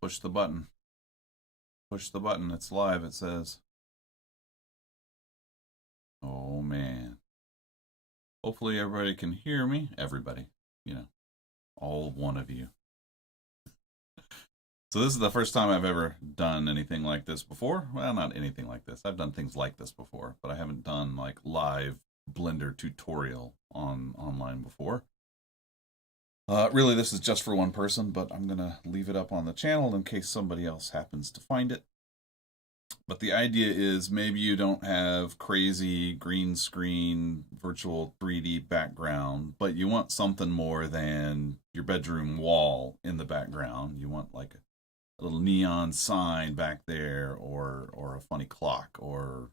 Push the button. Push the button. It's live, it says. Oh, man. Hopefully everybody can hear me. Everybody. You know, all one of you. So this is the first time I've ever done anything like this before. Well, not anything like this. I've done things like this before, but I haven't done like live Blender tutorial online before. Really, this is just for one person, but I'm going to leave it up on the channel in case somebody else happens to find it. But the idea is maybe you don't have crazy green screen virtual 3D background, but you want something more than your bedroom wall in the background. You want like a little neon sign back there, or a funny clock or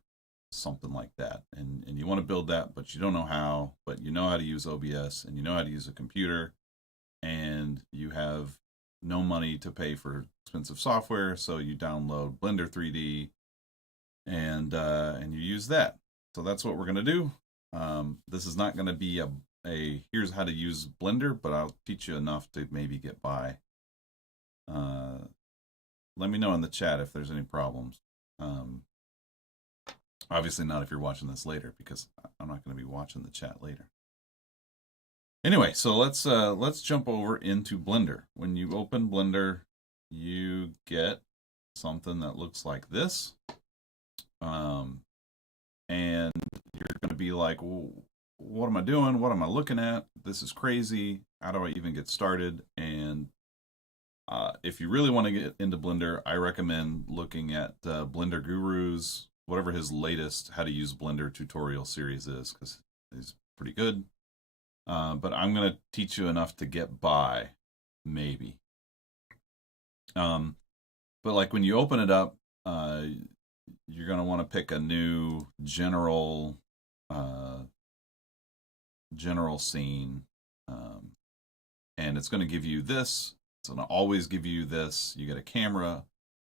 something like that. And you want to build that, but you don't know how, but you know how to use OBS and you know how to use a computer, and you have no money to pay for expensive software, so you download Blender 3D and you use that. So that's what we're gonna do. This is not gonna be a here's how to use Blender, but I'll teach you enough to maybe get by. Let me know in the chat if there's any problems. Obviously not if you're watching this later, because I'm not going to be watching the chat later. Anyway, so let's jump over into Blender. When you open Blender, you get something that looks like this, and you're going to be like, well, what am I doing? What am I looking at? This is crazy. How do I even get started? And if you really want to get into Blender, I recommend looking at Blender Guru's, whatever his latest how to use Blender tutorial series is, because he's pretty good. But I'm going to teach you enough to get by, maybe. But like when you open it up, you're going to want to pick a new general scene, and it's going to give you this. It's going to always give you this. You get a camera,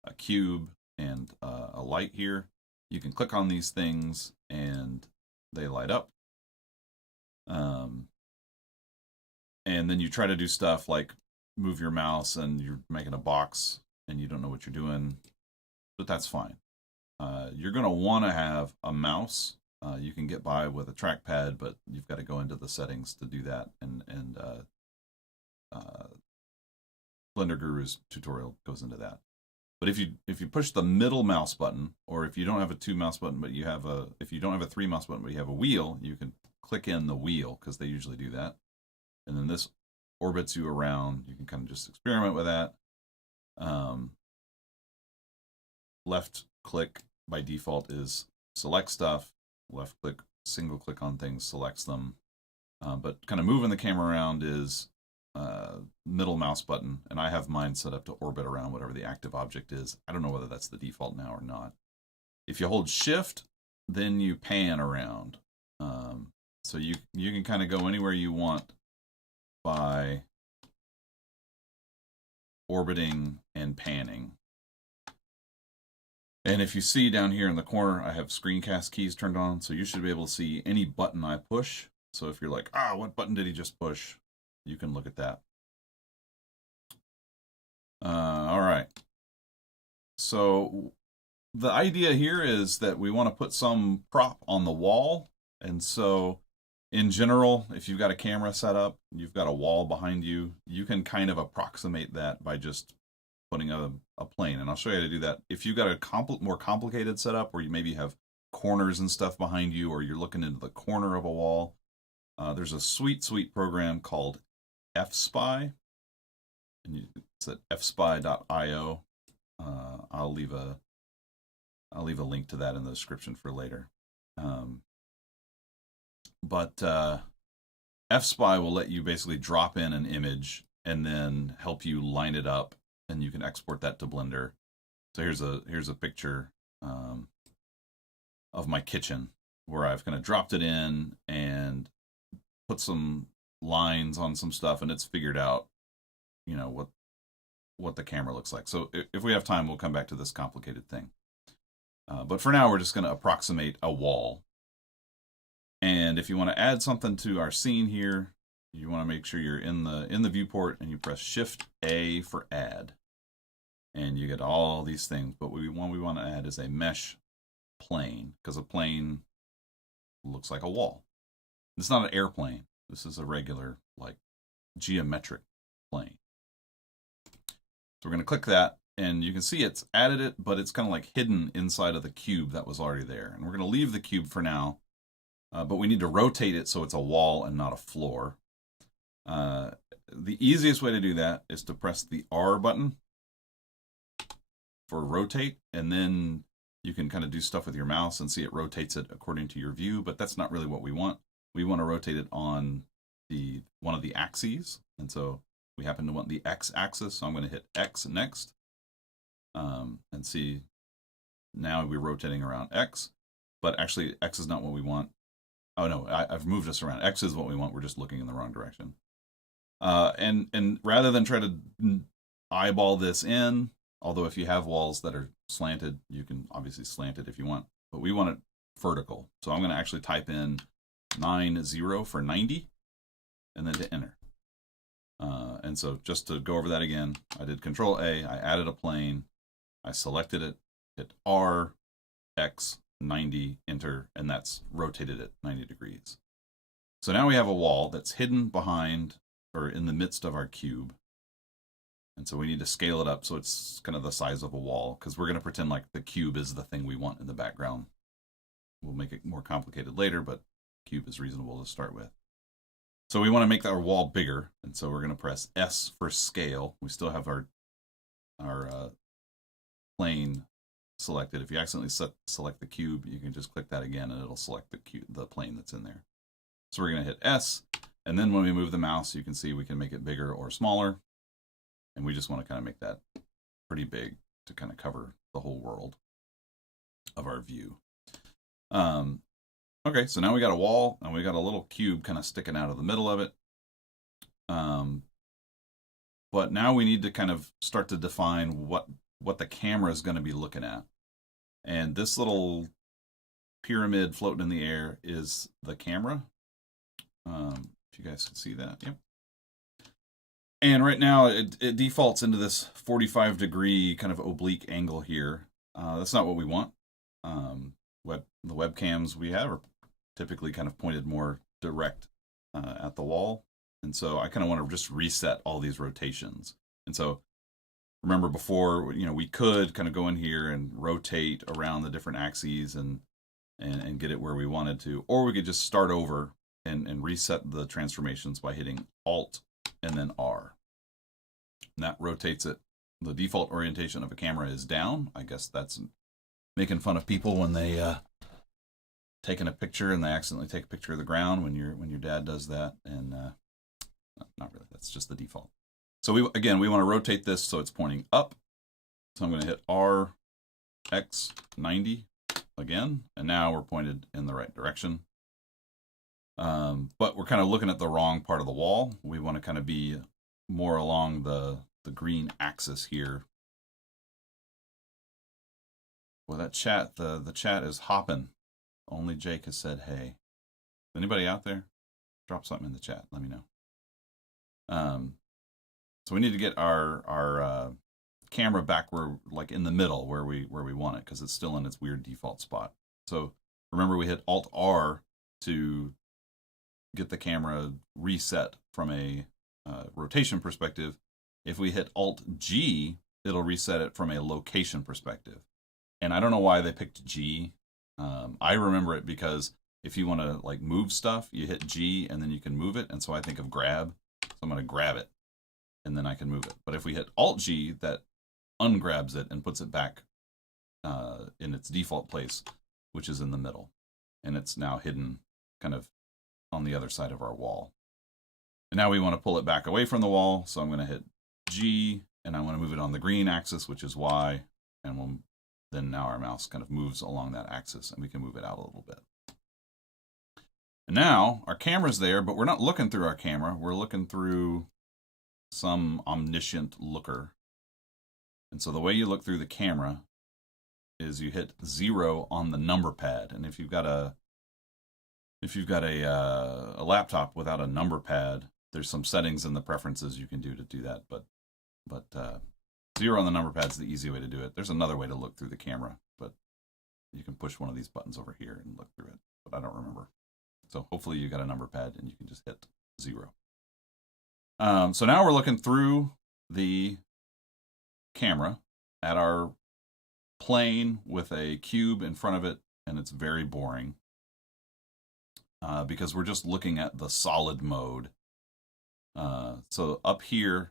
a cube, and a light here. You can click on these things and they light up. And then you try to do stuff like move your mouse and you're making a box and you don't know what you're doing, but that's fine. You're going to want to have a mouse. You can get by with a trackpad, but you've got to go into the settings to do that. And Blender Guru's tutorial goes into that. But if you push the middle mouse button, or if you don't have a 2 mouse button, but you have if you don't have a 3 mouse button, but you have a wheel, you can click in the wheel, because they usually do that. And then this orbits you around. You can kind of just experiment with that. Left click by default is select stuff. Left click, single click on things, selects them. But kind of moving the camera around is middle mouse button, and I have mine set up to orbit around whatever the active object is. I don't know whether that's the default now or not. If you hold shift, then you pan around. So you can kind of go anywhere you want by orbiting and panning. And if you see down here in the corner, I have screencast keys turned on, so you should be able to see any button I push. So if you're like, what button did he just push? You can look at that. All right. So the idea here is that we want to put some prop on the wall. And so in general, if you've got a camera set up, you've got a wall behind you, you can kind of approximate that by just putting a plane. And I'll show you how to do that. If you've got a more complicated setup where you maybe have corners and stuff behind you, or you're looking into the corner of a wall, there's a sweet program called FSpy, and it's at fspy.io. I'll leave a link to that in the description for later. But FSpy will let you basically drop in an image and then help you line it up, and you can export that to Blender. So here's a picture of my kitchen where I've kind of dropped it in and put some lines on some stuff, and it's figured out, you know, what the camera looks like. So if we have time, we'll come back to this complicated thing. But for now, we're just going to approximate a wall. And if you want to add something to our scene here, you want to make sure you're in the viewport, and you press Shift A for add. and you get all these things. But one we want to add is a mesh plane, because a plane looks like a wall. It's not an airplane. This is a regular, like, geometric plane. So we're going to click that, and you can see it's added it, but it's kind of like hidden inside of the cube that was already there. And we're going to leave the cube for now, but we need to rotate it so it's a wall and not a floor. The easiest way to do that is to press the R button for rotate, and then you can kind of do stuff with your mouse and see it rotates it according to your view, but that's not really what we want. We want to rotate it on one of the axes, and so we happen to want the X axis, so I'm going to hit X next, and see now we're rotating around X, but actually X is not what we want. Oh no, I've moved us around. X is what we want. We're just looking in the wrong direction. And rather than try to eyeball this in, although if you have walls that are slanted, you can obviously slant it if you want, but we want it vertical. So I'm going to actually type in 90 for 90 and then hit enter. And so just to go over that again, I did Control A, I added a plane, I selected it, hit R, X, 90, enter, and that's rotated it 90 degrees. So now we have a wall that's hidden behind or in the midst of our cube. And so we need to scale it up so it's kind of the size of a wall, because we're going to pretend like the cube is the thing we want in the background. We'll make it more complicated later, but cube is reasonable to start with. So we want to make our wall bigger, and so we're going to press S for scale. We still have our plane selected. If you accidentally select the cube, you can just click that again and it'll select the plane that's in there. So we're going to hit S, and then when we move the mouse, you can see we can make it bigger or smaller, and we just want to kind of make that pretty big to kind of cover the whole world of our view. Okay, so now we got a wall, and we got a little cube kind of sticking out of the middle of it. But now we need to kind of start to define what the camera is going to be looking at. And this little pyramid floating in the air is the camera. If you guys can see that, yep. And right now it defaults into this 45-degree kind of oblique angle here. That's not what we want. The webcams we have are typically kind of pointed more direct at the wall. And so I kind of want to just reset all these rotations. And so remember before, we could kind of go in here and rotate around the different axes and get it where we wanted to, or we could just start over and reset the transformations by hitting Alt and then R. And that rotates it. The default orientation of a camera is down. I guess that's making fun of people when they taking a picture and they accidentally take a picture of the ground when your dad does that, and not really. That's just the default. So we want to rotate this so it's pointing up. So I'm going to hit R, X, 90 again, and now we're pointed in the right direction. But we're kind of looking at the wrong part of the wall. We want to kind of be more along the green axis here. Well, that chat, the chat is hopping. Only Jake has said, hey. Anybody out there? Drop something in the chat. Let me know. So we need to get our camera back like in the middle where we want it, because it's still in its weird default spot. So remember, we hit Alt R to get the camera reset from a rotation perspective. If we hit Alt G, it'll reset it from a location perspective. And I don't know why they picked G. I remember it because if you want to like move stuff, you hit G and then you can move it. And so I think of grab. So I'm going to grab it and then I can move it. But if we hit Alt G, that ungrabs it and puts it back in its default place, which is in the middle. And it's now hidden kind of on the other side of our wall. And now we want to pull it back away from the wall. So I'm going to hit G and I want to move it on the green axis, which is Y. And then now our mouse kind of moves along that axis and we can move it out a little bit. And now our camera's there, but we're not looking through our camera. We're looking through some omniscient looker. And so the way you look through the camera is you hit 0 on the number pad. And if you've got a laptop without a number pad, there's some settings in the preferences you can do to do that. But 0 on the number pad is the easy way to do it. There's another way to look through the camera, but you can push one of these buttons over here and look through it, but I don't remember. So hopefully you got a number pad and you can just hit 0. So now we're looking through the camera at our plane with a cube in front of it, and it's very boring because we're just looking at the solid mode. So up here,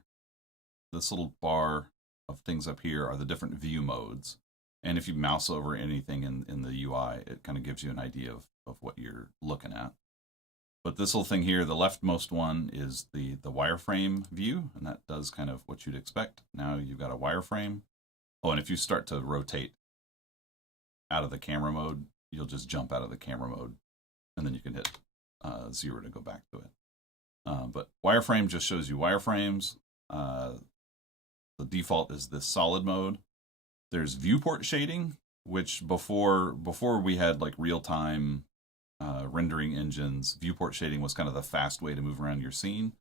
this little bar of things up here are the different view modes. And if you mouse over anything in the UI, it kind of gives you an idea of what you're looking at. But this little thing here, the leftmost one is the wireframe view, and that does kind of what you'd expect. Now you've got a wireframe. Oh, and if you start to rotate out of the camera mode, you'll just jump out of the camera mode, and then you can hit 0 to go back to it. But wireframe just shows you wireframes. The default is this solid mode. There's viewport shading, which before we had like real-time rendering engines, viewport shading was kind of the fast way to move around your scene.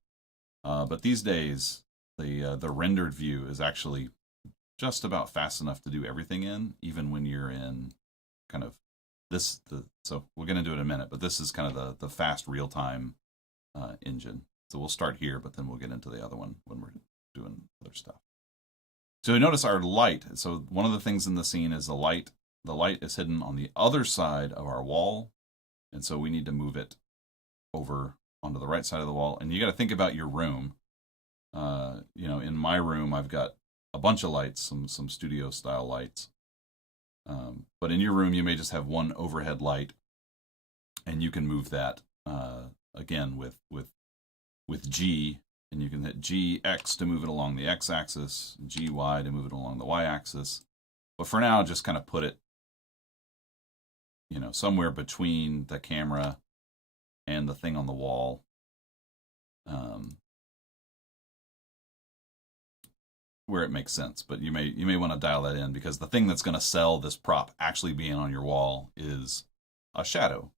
But these days, the rendered view is actually just about fast enough to do everything in, even when you're in kind of this. So we're going to do it in a minute, but this is kind of the fast real-time engine. So we'll start here, but then we'll get into the other one when we're doing other stuff. So you notice our light. So one of the things in the scene is the light. The light is hidden on the other side of our wall. And so we need to move it over onto the right side of the wall. And you got to think about your room. You know, in my room, I've got a bunch of lights, some studio style lights. But in your room, you may just have one overhead light, and you can move that again with G, and you can hit GX to move it along the X-axis, GY to move it along the Y-axis. But for now, just kind of put it, you know, somewhere between the camera and the thing on the wall. Where it makes sense, but you may want to dial that in, because the thing that's going to sell this prop actually being on your wall is a shadow.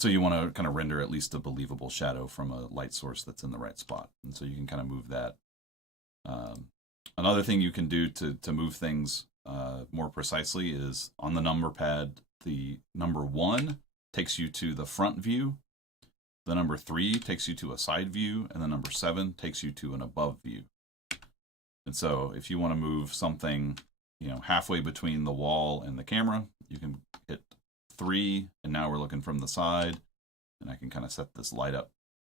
So you want to kind of render at least a believable shadow from a light source that's in the right spot. And so you can kind of move that. Another thing you can do to move things more precisely is on the number pad, the number 1 takes you to the front view. The number 3 takes you to a side view, and the number 7 takes you to an above view. And so if you want to move something, you know, halfway between the wall and the camera, you can hit 3, and now we're looking from the side, and I can kind of set this light up.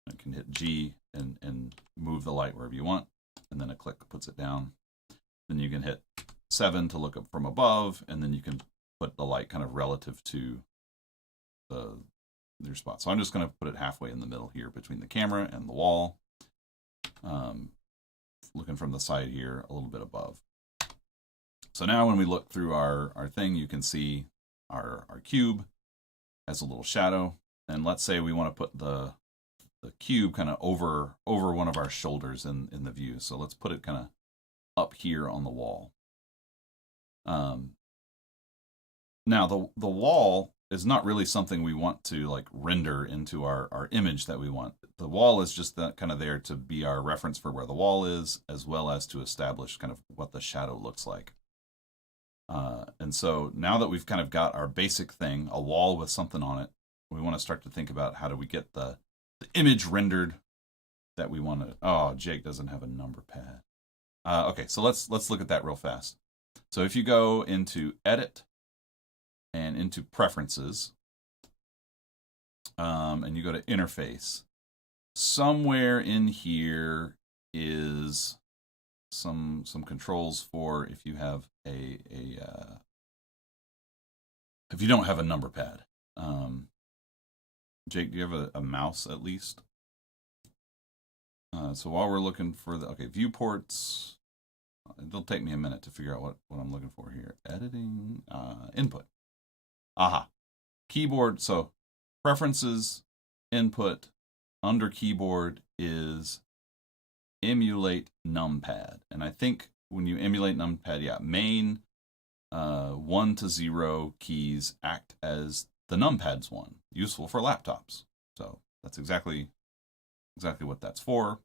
I can hit G and move the light wherever you want, and then a click puts it down. Then you can hit 7 to look up from above, and then you can put the light kind of relative to your spot. So I'm just going to put it halfway in the middle here between the camera and the wall. Looking from the side here, a little bit above. So now when we look through our thing, you can see our cube has a little shadow. And let's say we want to put the cube kind of over one of our shoulders in the view. So let's put it kind of up here on the wall. Now the wall is not really something we want to like render into our image that we want. The wall is just that kind of there to be our reference for where the wall is, as well as to establish kind of what the shadow looks like. And so now that we've kind of got our basic thing, a wall with something on it, we want to start to think about how do we get the image rendered that we want to. Oh, Jake doesn't have a number pad. Okay, so let's look at that real fast. So if you go into Edit and into Preferences, and you go to Interface, somewhere in here is some controls for if you have if you don't have a number pad. Jake, do you have a mouse at least? So while we're looking for viewports, it'll take me a minute to figure out what I'm looking for here. Editing, input. Aha. Keyboard, so preferences, input, under keyboard is emulate numpad. And I think when you emulate numpad, yeah, main 1 to 0 keys act as the numpad's one, useful for laptops. So that's exactly what that's for.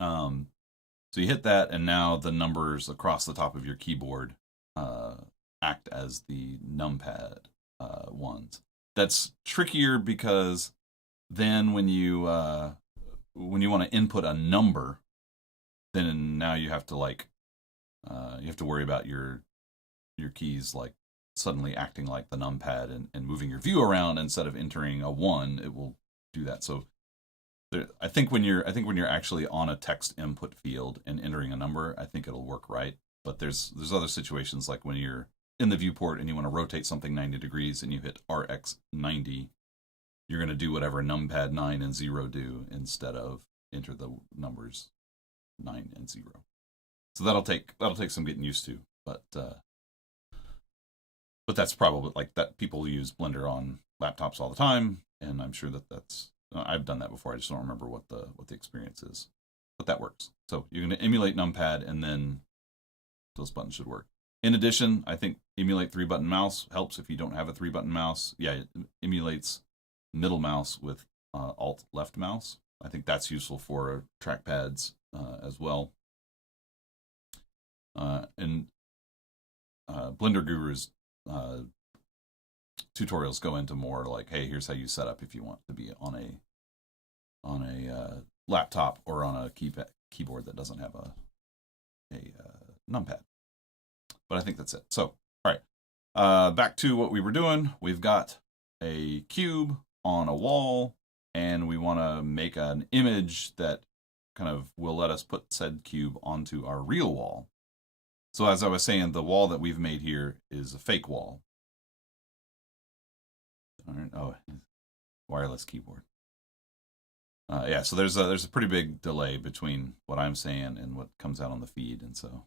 So So you hit that, and now the numbers across the top of your keyboard act as the numpad ones. That's trickier because then when you want to input a number, then now you have to worry about your keys like suddenly acting like the numpad and moving your view around. Instead of entering a 1, it will do that. So I think when you're actually on a text input field and entering a number, I think it'll work right. But there's other situations like when you're in the viewport and you want to rotate something 90 degrees and you hit RX 90, you're going to do whatever numpad 9 and 0 do instead of enter the numbers 9 and 0. So that'll take some getting used to, but that's probably like that. People use Blender on laptops all the time, and I'm sure that's I've done that before. I just don't remember what the experience is, but that works. So you're going to emulate numpad, and then those buttons should work. In addition, I think emulate 3-button mouse helps if you don't have a 3-button mouse. Yeah, it emulates middle mouse with alt left mouse. I think that's useful for trackpads as well. And Blender Guru's tutorials go into more like, hey, here's how you set up if you want to be on a laptop or on a keyboard that doesn't have a numpad. But I think that's it. So, all right, back to what we were doing. We've got a cube on a wall, and we want to make an image that kind of will let us put said cube onto our real wall. So as I was saying, the wall that we've made here is a fake wall. Oh, wireless keyboard. Yeah, so there's a pretty big delay between what I'm saying and what comes out on the feed, and so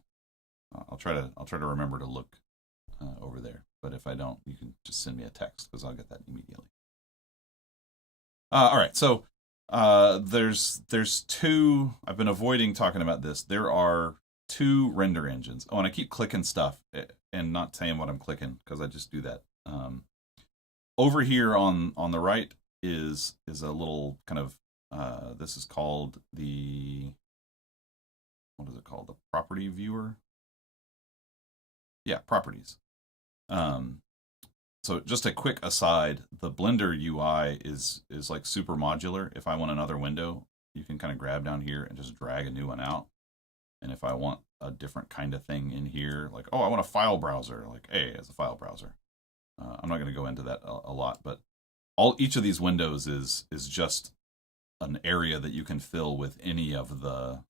I'll try to remember to look over there. But if I don't, you can just send me a text because I'll get that immediately. All right, so there's two. I've been avoiding talking about this. There are 2 render engines. Oh, and I keep clicking stuff and not saying what I'm clicking because I just do that. Over here on the right is a little kind of this is called what is it called? The property viewer. Yeah, properties. So just a quick aside, the Blender UI is like super modular. If I want another window, you can kind of grab down here and just drag a new one out. And if I want a different kind of thing in here, like, oh, I want a file browser, like A as a file browser. I'm not going to go into that a lot, but each of these windows is just an area that you can fill with any of the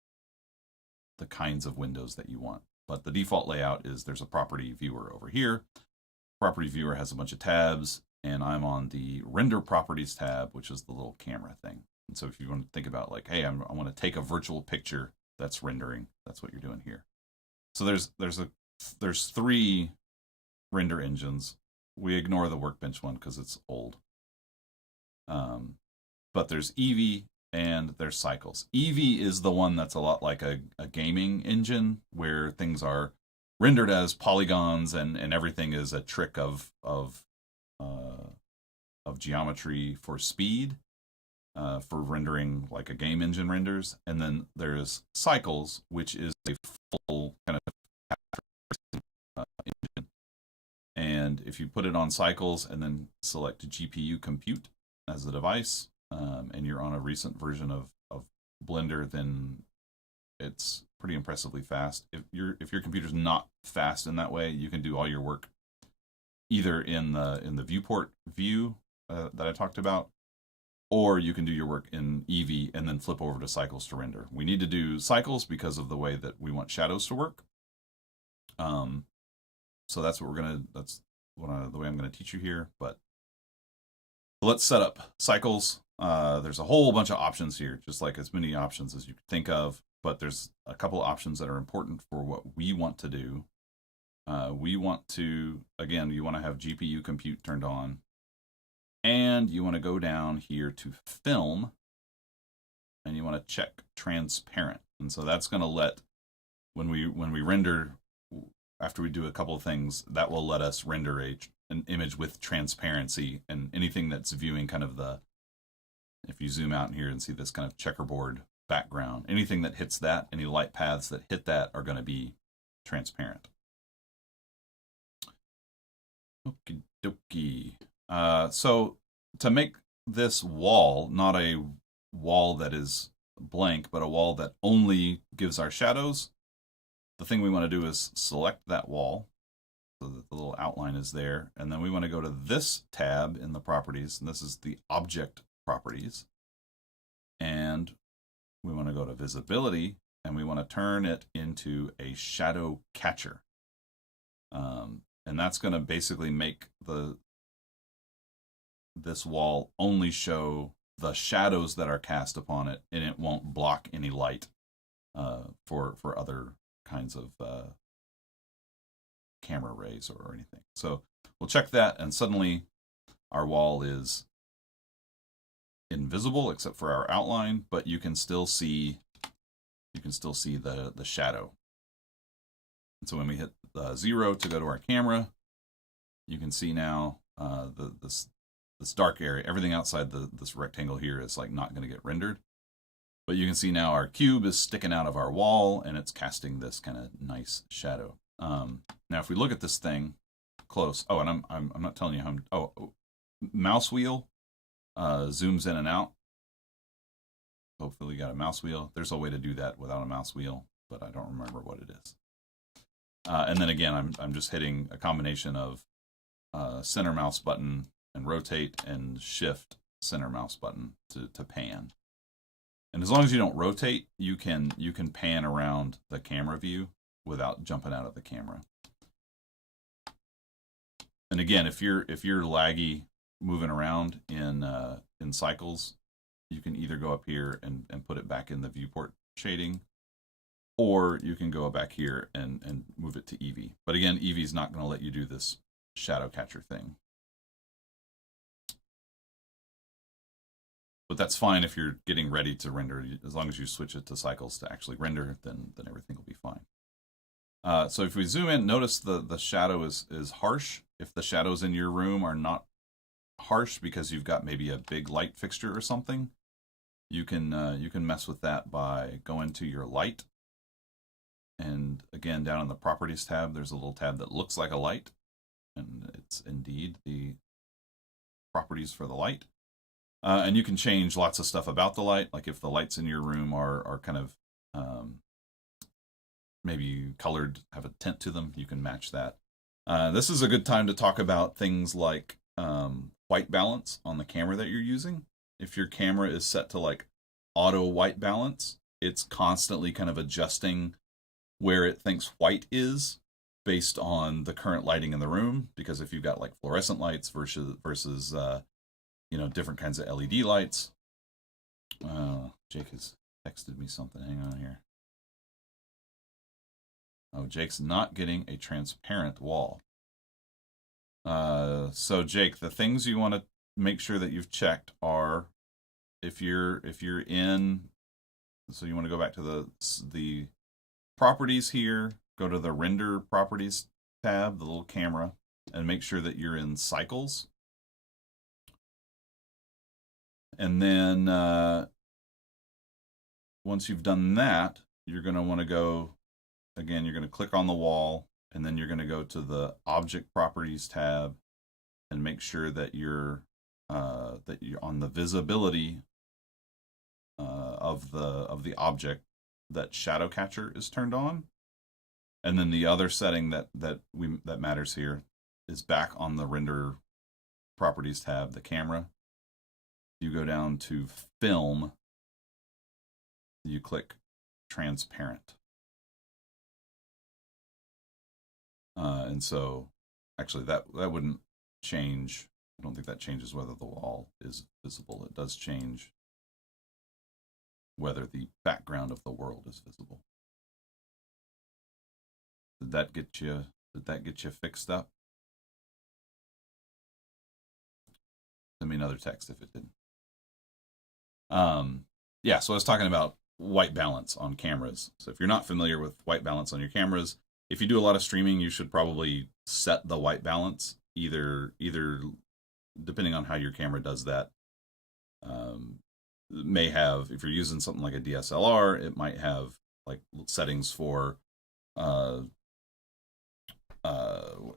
kinds of windows that you want. But the default layout is there's a property viewer over here. Property viewer has a bunch of tabs, and I'm on the render properties tab, which is the little camera thing. And so if you want to think about like, hey, I want to take a virtual picture that's rendering, that's what you're doing here. So there's 3 render engines. We ignore the Workbench one because it's old. But there's Eevee and there's Cycles. Eevee is the one that's a lot like a gaming engine where things are rendered as polygons and everything is a trick of geometry for speed, for rendering like a game engine renders. And then there's Cycles, which is a full kind of engine. And if you put it on Cycles and then select GPU compute as the device, and you're on a recent version of Blender, then it's pretty impressively fast. If your computer's not fast in that way, you can do all your work either in the viewport view that I talked about, or you can do your work in Eevee and then flip over to Cycles to render. We need to do Cycles because of the way that we want shadows to work. So that's what the way I'm gonna teach you here. But let's set up Cycles. There's a whole bunch of options here, just like as many options as you could think of, but there's a couple of options that are important for what we want to do. We want to, again, you want to have GPU compute turned on, and you want to go down here to Film, and you want to check Transparent. And so that's going to let, when we render, after we do a couple of things, that will let us render an image with transparency, and anything that's viewing kind of if you zoom out in here and see this kind of checkerboard background. Anything that hits that, any light paths that hit that are going to be transparent. Okie dokie. So to make this wall not a wall that is blank, but a wall that only gives our shadows, the thing we want to do is select that wall so that the little outline is there, and then we want to go to this tab in the properties, and this is the object properties, and we want to go to visibility, and we want to turn it into a shadow catcher. And that's going to basically make this wall only show the shadows that are cast upon it, and it won't block any light for other kinds of camera rays or anything. So we'll check that, and suddenly our wall is invisible except for our outline, but you can still see the shadow. And so when we hit 0 to go to our camera, you can see now this dark area, everything outside this rectangle here is like not going to get rendered. But you can see now our cube is sticking out of our wall, and it's casting this kind of nice shadow. Now, if we look at this thing close, oh, and I'm not telling you how. Mouse wheel zooms in and out. Hopefully, you got a mouse wheel. There's a way to do that without a mouse wheel, but I don't remember what it is. And then again, I'm just hitting a combination of center mouse button and rotate, and shift center mouse button to pan. And as long as you don't rotate, you can pan around the camera view without jumping out of the camera. And again, if you're laggy moving around in cycles, you can either go up here and put it back in the viewport shading, or you can go back here and move it to Eevee. But again, Eevee's not going to let you do this shadow catcher thing. But that's fine if you're getting ready to render. As long as you switch it to cycles to actually render, then everything will be fine. So if we zoom in, notice the shadow is harsh. If the shadows in your room are not harsh because you've got maybe a big light fixture or something, you can mess with that by going to your light. And again, down in the properties tab, there's a little tab that looks like a light, and it's indeed the properties for the light. And you can change lots of stuff about the light, like if the lights in your room are kind of maybe colored, have a tint to them, you can match that. This is a good time to talk about things like white balance on the camera that you're using. If your camera is set to like auto white balance, it's constantly kind of adjusting where it thinks white is based on the current lighting in the room. Because if you've got like fluorescent lights versus different kinds of LED lights. Jake has texted me something. Hang on here. Oh, Jake's not getting a transparent wall. So Jake, the things you want to make sure that you've checked are if you're in, so you want to go back to the properties here, go to the render properties tab, the little camera, and make sure that you're in cycles. And then once you've done that, you're going to want to go, again, you're going to click on the wall, and then you're going to go to the object properties tab and make sure that you're on the visibility of the object, that shadow catcher is turned on. And then the other setting that matters here is back on the render properties tab, the camera. You go down to film, you click transparent. And so actually that wouldn't change. I don't think that changes whether the wall is visible. It does change whether the background of the world is visible. Did that get you fixed up? Send me another text if it didn't. Yeah, so I was talking about white balance on cameras. So if you're not familiar with white balance on your cameras, if you do a lot of streaming, you should probably set the white balance, either depending on how your camera does that. may have, if you're using something like a DSLR, it might have like settings for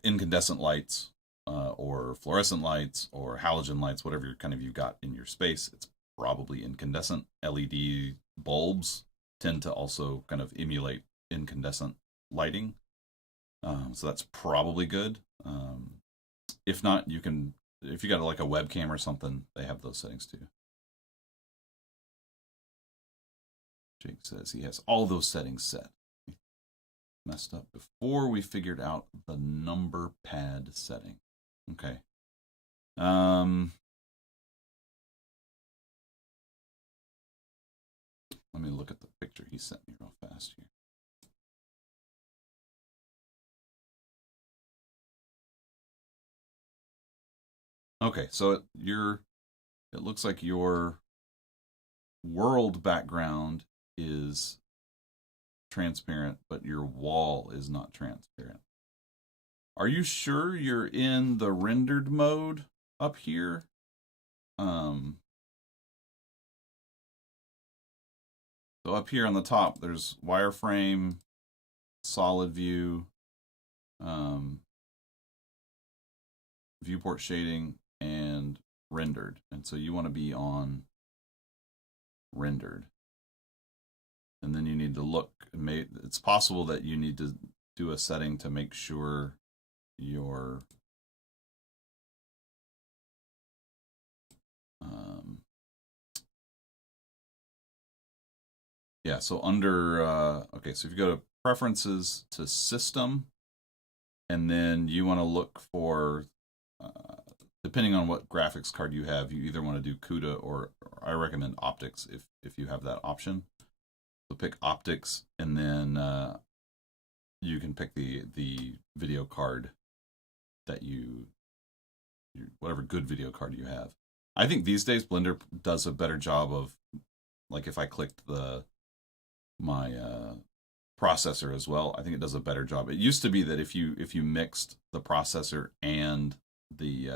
incandescent lights or fluorescent lights or halogen lights, whatever you've got in your space. It's probably incandescent. LED bulbs tend to also kind of emulate incandescent lighting. So that's probably good. If not, you can, if you got like a webcam or something, they have those settings too. Jake says he has all those settings set. Messed up before we figured out the number pad setting. Okay. Let me look at the picture he sent me real fast here. Okay, so it looks like your world background is transparent, but your wall is not transparent. Are you sure you're in the rendered mode up here? So up here on the top, there's wireframe, solid view, viewport shading, and rendered. And so you want to be on rendered. And then you need to look. It's possible that you need to do a setting to make sure your yeah, so under okay, so if you go to preferences to system, and then you want to look for depending on what graphics card you have, you either want to do CUDA or I recommend optics if you have that option. So pick optics, and then you can pick the video card that whatever good video card you have. I think these days Blender does a better job of, like, if I clicked my processor as well, I think it does a better job. It used to be that if you mixed the processor and the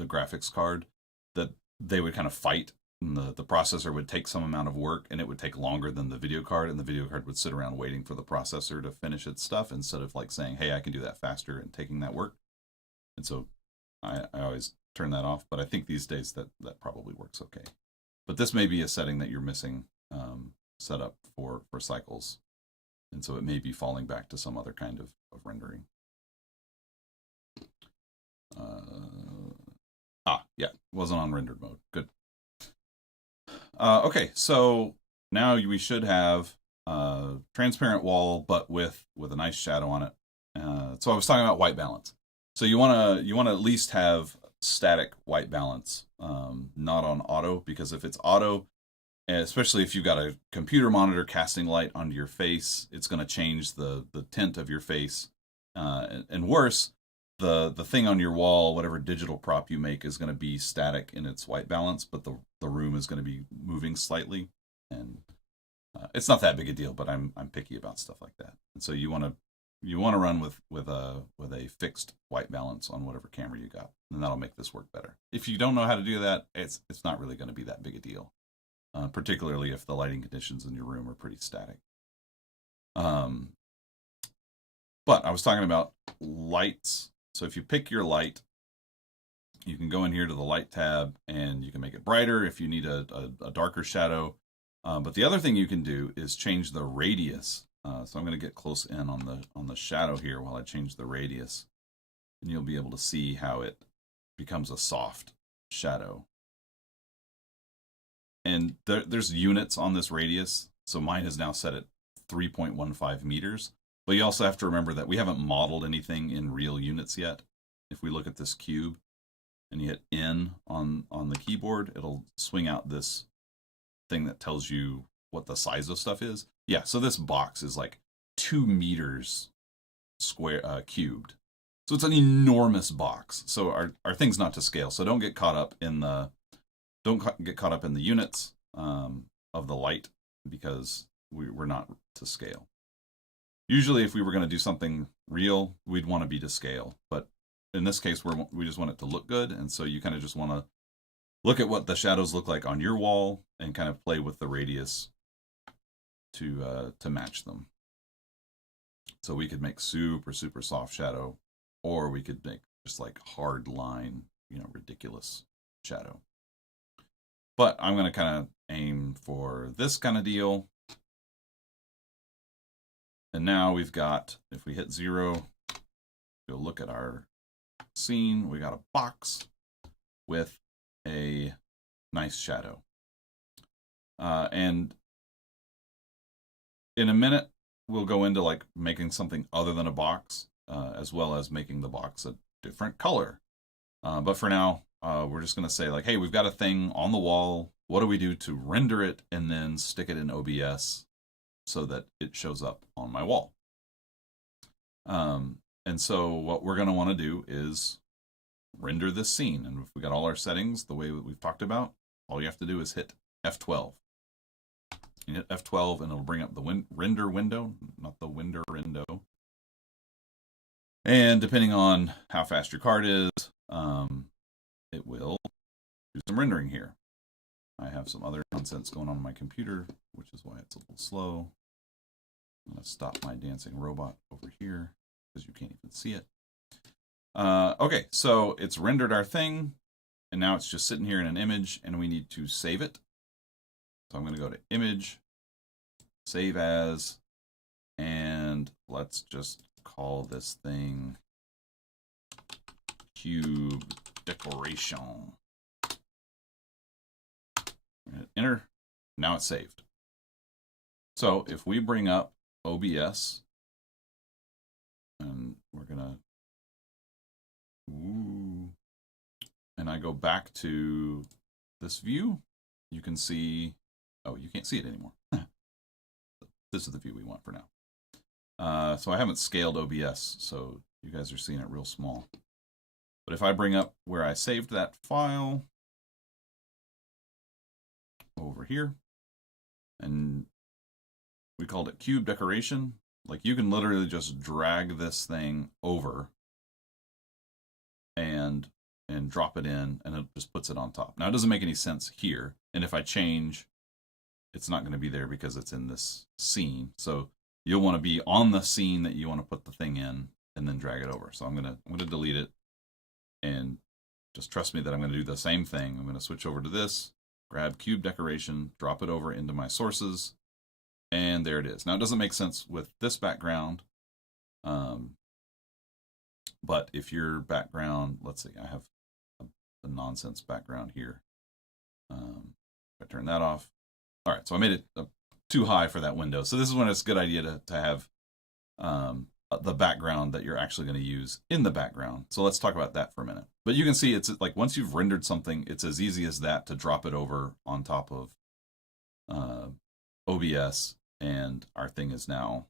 graphics card, that they would kind of fight, and the processor would take some amount of work and it would take longer than the video card, and the video card would sit around waiting for the processor to finish its stuff instead of like saying, hey, I can do that faster, and taking that work. And so I always turn that off, but I think these days that probably works okay. But this may be a setting that you're missing set up for cycles, and so it may be falling back to some other kind of rendering. Yeah, wasn't on rendered mode. Good. Okay, so now we should have transparent wall, but with a nice shadow on it. So I was talking about white balance. So you wanna at least have static white balance, not on auto, because if it's auto, especially if you've got a computer monitor casting light onto your face, it's going to change the tint of your face, and worse, the thing on your wall, whatever digital prop you make, is going to be static in its white balance, but the room is going to be moving slightly, and it's not that big a deal. But I'm picky about stuff like that, and so you want to run with a fixed white balance on whatever camera you got, and that'll make this work better. If you don't know how to do that, it's not really going to be that big a deal, particularly if the lighting conditions in your room are pretty static. But I was talking about lights. So if you pick your light, you can go in here to the light tab and you can make it brighter if you need a darker shadow. But the other thing you can do is change the radius. So I'm going to get close in on the shadow here while I change the radius, and you'll be able to see how it becomes a soft shadow. And there's units on this radius, so mine is now set at 3.15 meters. But you also have to remember that we haven't modeled anything in real units yet. If we look at this cube and you hit N on the keyboard, it'll swing out this thing that tells you what the size of stuff is. Yeah, so this box is like 2 meters square cubed. So it's an enormous box. So our thing's not to scale. So don't get caught up in the units of the light, because we're not to scale. Usually if we were going to do something real, we'd want to be to scale. But in this case, we just want it to look good. And so you kind of just want to look at what the shadows look like on your wall and kind of play with the radius to match them. So we could make super, super soft shadow, or we could make just like hard line, you know, ridiculous shadow. But I'm going to kind of aim for this kind of deal. And now we've got, if we hit 0, go look at our scene, we got a box with a nice shadow. And in a minute, we'll go into like making something other than a box, as well as making the box a different color. But for now, we're just going to say like, hey, we've got a thing on the wall. What do we do to render it and then stick it in OBS so that it shows up on my wall? And so what we're going to want to do is render this scene. And if we got all our settings the way that we've talked about, all you have to do is hit F12. You hit F12 and it'll bring up the render window, not the window window. And depending on how fast your card is, it will do some rendering here. I have some other nonsense going on my computer, which is why it's a little slow. I'm going to stop my dancing robot over here because you can't even see it. Okay, so it's rendered our thing, and now it's just sitting here in an image, and we need to save it. So I'm going to go to Image, Save As, and let's just call this thing Cube Decoration. Hit Enter. Now it's saved. So if we bring up OBS, and we're gonna, and I go back to this view, you can see, oh, you can't see it anymore. This is the view we want for now. So I haven't scaled OBS, so you guys are seeing it real small. But if I bring up where I saved that file over here, and we called it Cube Decoration, like you can literally just drag this thing over and drop it in, and it just puts it on top. Now it doesn't make any sense here, and if I change, it's not going to be there because it's in this scene. So you'll want to be on the scene that you want to put the thing in, and then drag it over. So I'm gonna delete it, and just trust me that I'm going to do the same thing. I'm going to switch over to this, grab Cube Decoration, drop it over into my sources, and there it is. Now it doesn't make sense with this background, but if your background, let's see, I have a nonsense background here. If I turn that off, all right, so I made it too high for that window. So this is when it's a good idea to have the background that you're actually going to use in the background. So let's talk about that for a minute. But you can see it's like once you've rendered something, it's as easy as that to drop it over on top of OBS, and our thing is now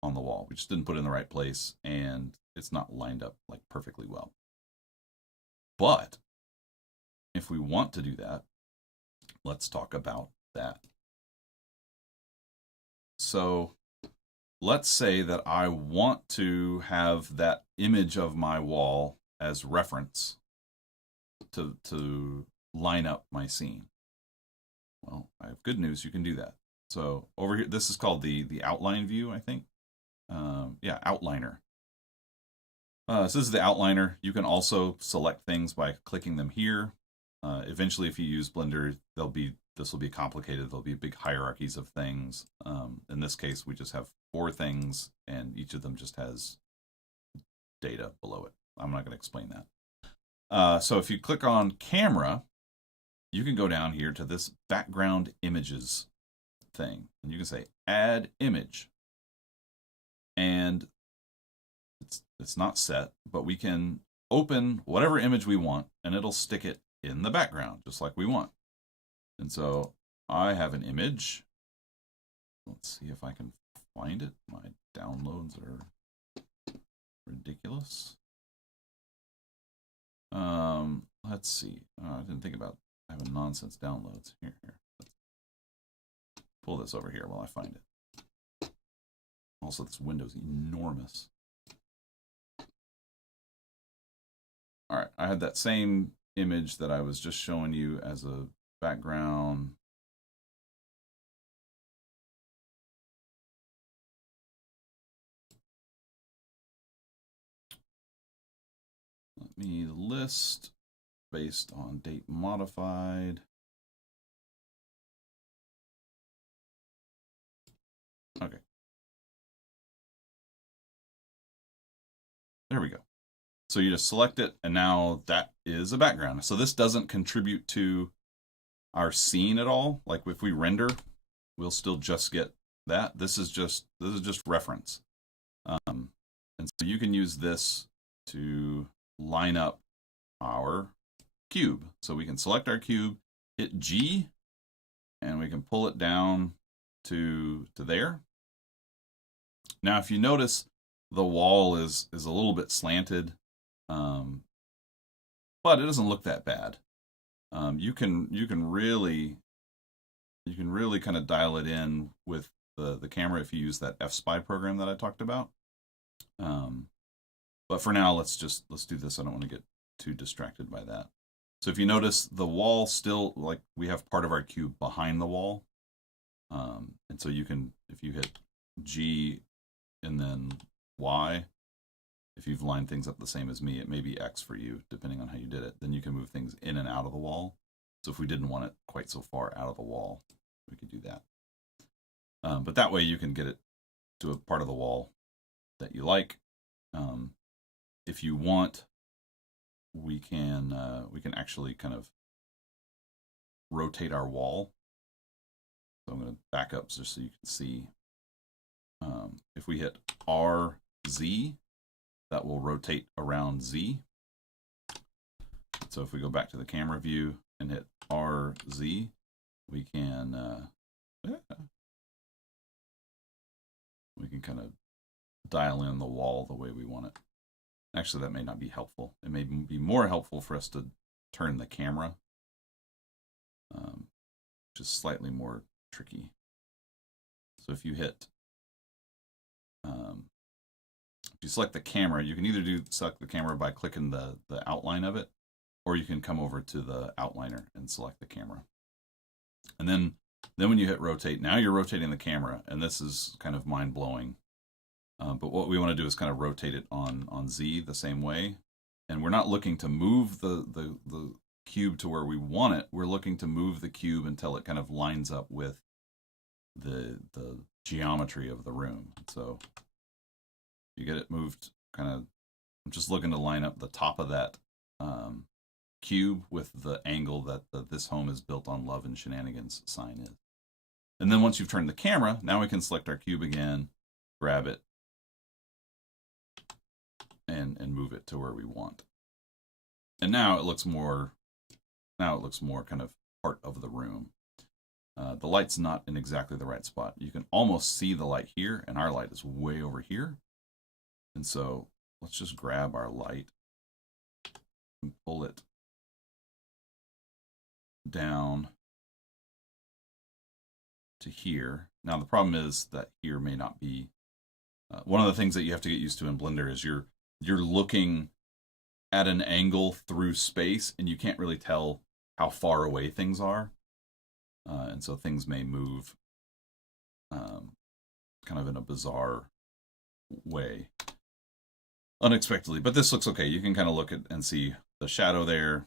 on the wall. We just didn't put it in the right place, and it's not lined up like perfectly well. But if we want to do that, let's talk about that. So let's say that I want to have that image of my wall as reference to line up my scene. Well, I have good news. You can do that. So over here, this is called the outline view, I think. Yeah, outliner. So this is the outliner. You can also select things by clicking them here. Eventually, if you use Blender, this will be complicated. There'll be big hierarchies of things. In this case, we just have 4 things, and each of them just has data below it. I'm not going to explain that. So if you click on Camera, you can go down here to this Background Images thing, and you can say Add Image. And it's not set, but we can open whatever image we want, and it'll stick it in the background, just like we want. And so I have an image. Let's see if I can find it. My downloads are ridiculous. Let's see. I didn't think about having nonsense downloads. Here. Let's pull this over here while I find it. Also, this window's enormous. All right, I had that same image that I was just showing you as a background. Let me list based on date modified. Okay. There we go. So you just select it, and now that is a background. So this doesn't contribute to our scene at all. Like if we render, we'll still just get that. This is just reference. And so you can use this to line up our cube. So we can select our cube, hit G, and we can pull it down to there. Now, if you notice, the wall is a little bit slanted, but it doesn't look that bad. You can really kind of dial it in with the camera if you use that F-Spy program that I talked about. But for now, let's do this. I don't want to get too distracted by that. So if you notice, the wall still, like, we have part of our cube behind the wall. And so you can, if you hit G and then Y, if you've lined things up the same as me, it may be X for you, depending on how you did it. Then you can move things in and out of the wall. So if we didn't want it quite so far out of the wall, we could do that. But that way you can get it to a part of the wall that you like. If you want, we can actually kind of rotate our wall. So I'm going to back up just so you can see. If we hit RZ, that will rotate around Z. So if we go back to the camera view and hit RZ, we can kind of dial in the wall the way we want it. Actually, that may not be helpful. It may be more helpful for us to turn the camera, which is slightly more tricky. So if you hit, if you select the camera, you can either select the camera by clicking the outline of it, or you can come over to the outliner and select the camera. And then when you hit rotate, now you're rotating the camera, and this is kind of mind-blowing. But what we want to do is kind of rotate it on Z the same way. And we're not looking to move the cube to where we want it. We're looking to move the cube until it kind of lines up with the geometry of the room. So you get it moved kind of, I'm just looking to line up the top of that cube with the angle that This Home is Built on Love and Shenanigans sign is. And then once you've turned the camera, now we can select our cube again, grab it, and move it to where we want. And now it looks more kind of part of the room. The light's not in exactly the right spot. You can almost see the light here, and our light is way over here. And so let's just grab our light and pull it down to here. Now the problem is that here may not be. One of the things that you have to get used to in Blender is you're looking at an angle through space, and you can't really tell how far away things are. And so things may move kind of in a bizarre way, unexpectedly. But this looks okay. You can kind of look at and see the shadow there,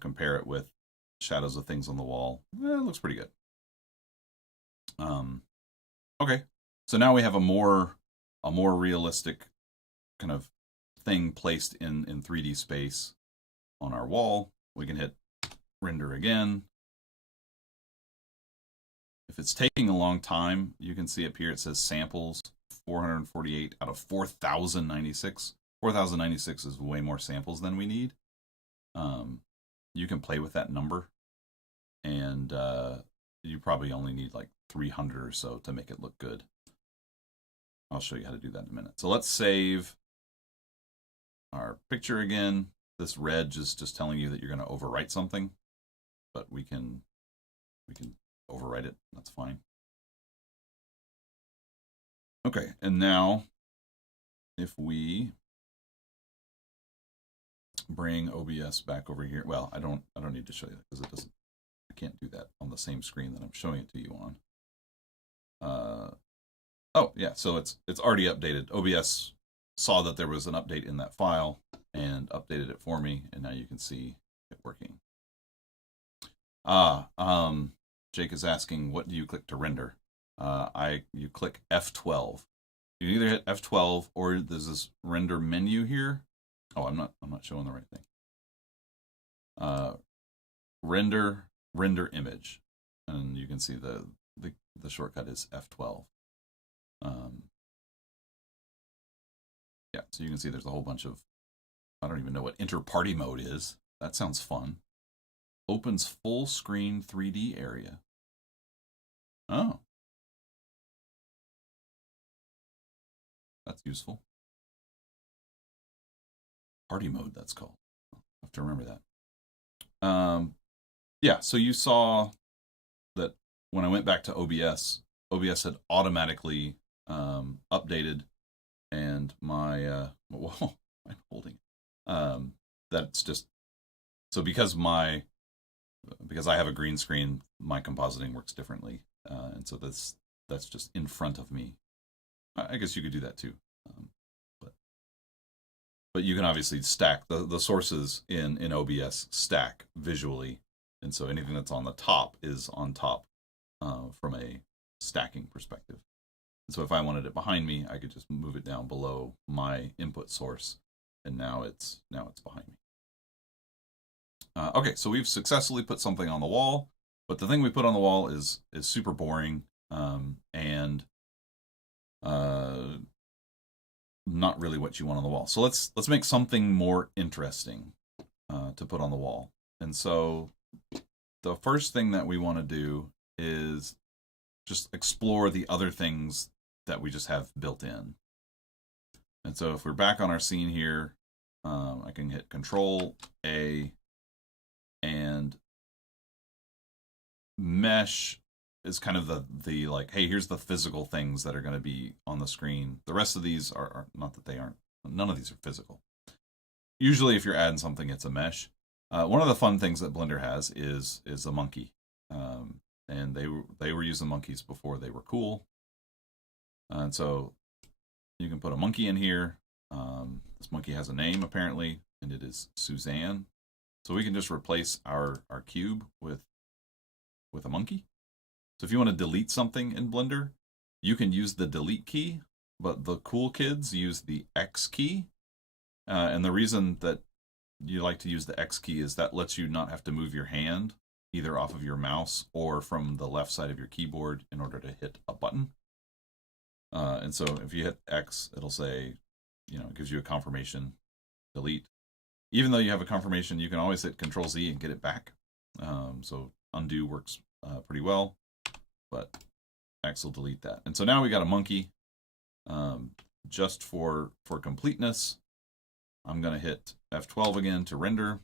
compare it with shadows of things on the wall. It looks pretty good. Okay, so now we have a more realistic kind of thing placed in 3D space on our wall. We can hit render again. If it's taking a long time, you can see up here it says samples 448 out of 4,096. 4,096 is way more samples than we need. You can play with that number, and you probably only need like 300 or so to make it look good. I'll show you how to do that in a minute. So let's save our picture again. This red is just telling you that you're going to overwrite something, but we can overwrite it. That's fine. Okay, and now if we bring OBS back over here. Well, I don't need to show you that because it doesn't. I can't do that on the same screen that I'm showing it to you on. Oh yeah, so it's already updated. OBS saw that there was an update in that file and updated it for me, and now you can see it working. Jake is asking, what do you click to render? You click F12. You can either hit F12 or there's this render menu here. Oh, I'm not showing the right thing. Render image, and you can see the shortcut is F12. Yeah, so you can see there's a whole bunch of, I don't even know what inter-party mode is. That sounds fun. Opens full screen 3D area. Oh. That's useful. Party mode, that's called. I'll have to remember that. Yeah, so you saw that when I went back to OBS, OBS had automatically updated, and my whoa, I'm holding it. That's just so because I have a green screen, my compositing works differently, and so that's just in front of me. I guess you could do that too, but you can obviously stack the sources in OBS stack visually, and so anything that's on the top is on top from a stacking perspective. And so if I wanted it behind me, I could just move it down below my input source, and now it's behind me. Okay, so we've successfully put something on the wall, but the thing we put on the wall is super boring and not really what you want on the wall. So let's make something more interesting to put on the wall. And so the first thing that we want to do is just explore the other things that we just have built in. And so if we're back on our scene here, I can hit Control A, and mesh is kind of the like, hey, here's the physical things that are going to be on the screen. The rest of these are not that they aren't, none of these are physical. Usually if you're adding something, it's a mesh. One of the fun things that Blender has is a monkey. And they were using monkeys before they were cool. And so you can put a monkey in here. This monkey has a name apparently, and it is Suzanne. So we can just replace our cube with a monkey. So if you want to delete something in Blender, you can use the delete key, but the cool kids use the X key. And the reason that you like to use the X key is that lets you not have to move your hand either off of your mouse or from the left side of your keyboard in order to hit a button. And so if you hit X, it'll say, it gives you a confirmation, delete. Even though you have a confirmation, you can always hit Control Z and get it back. So undo works pretty well, but X will delete that. And so now we got a monkey. Just for completeness, I'm going to hit F12 again to render.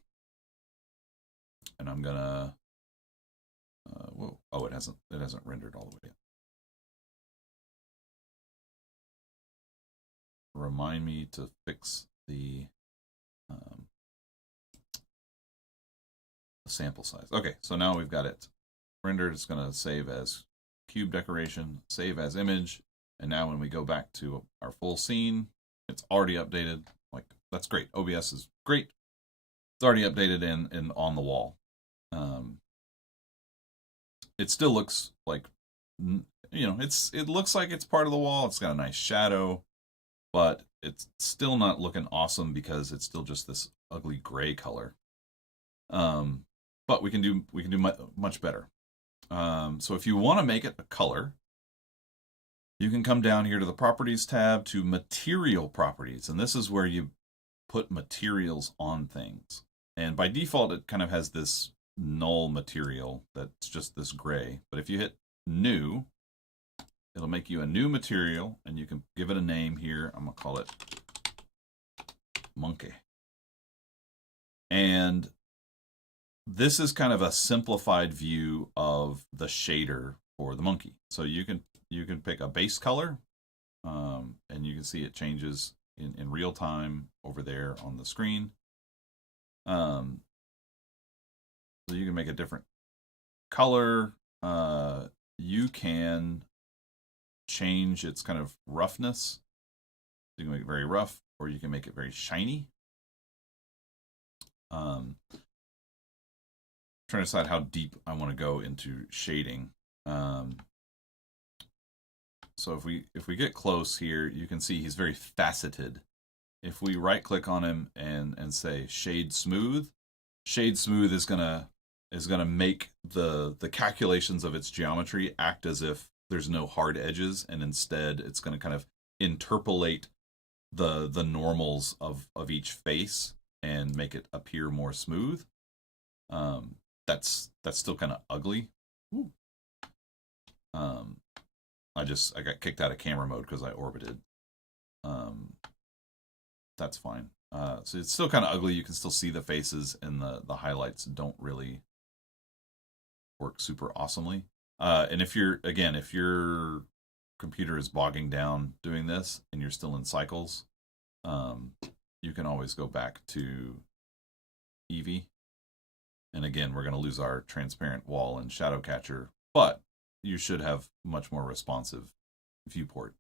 And I'm going to, whoa, oh, it hasn't rendered all the way yet. Remind me to fix the sample size. Okay, so now we've got it rendered. It's going to save as cube decoration, save as image, and now when we go back to our full scene, it's already updated. Like, that's great. OBS is great. It's already updated and on the wall. It still looks like, it looks like it's part of the wall. It's got a nice shadow, but it's still not looking awesome because it's still just this ugly gray color. But we can do much better. So if you want to make it a color, you can come down here to the Properties tab to Material Properties, and this is where you put materials on things. And by default, it kind of has this null material that's just this gray. But if you hit New, it'll make you a new material, and you can give it a name here. I'm going to call it Monkey. And this is kind of a simplified view of the shader for the monkey. So you can pick a base color, and you can see it changes in real time over there on the screen. So you can make a different color. You can change its kind of roughness. You can make it very rough, or you can make it very shiny. Trying to decide how deep I want to go into shading. So if we get close here, you can see he's very faceted. If we right click on him and say shade smooth is gonna make the calculations of its geometry act as if there's no hard edges, and instead it's gonna kind of interpolate the normals of each face and make it appear more smooth. That's still kind of ugly. I got kicked out of camera mode because I orbited. That's fine. So it's still kind of ugly. You can still see the faces, and the highlights don't really work super awesomely. And if your computer is bogging down doing this and you're still in cycles, you can always go back to Eevee. And again, we're going to lose our transparent wall and shadow catcher, but you should have much more responsive viewport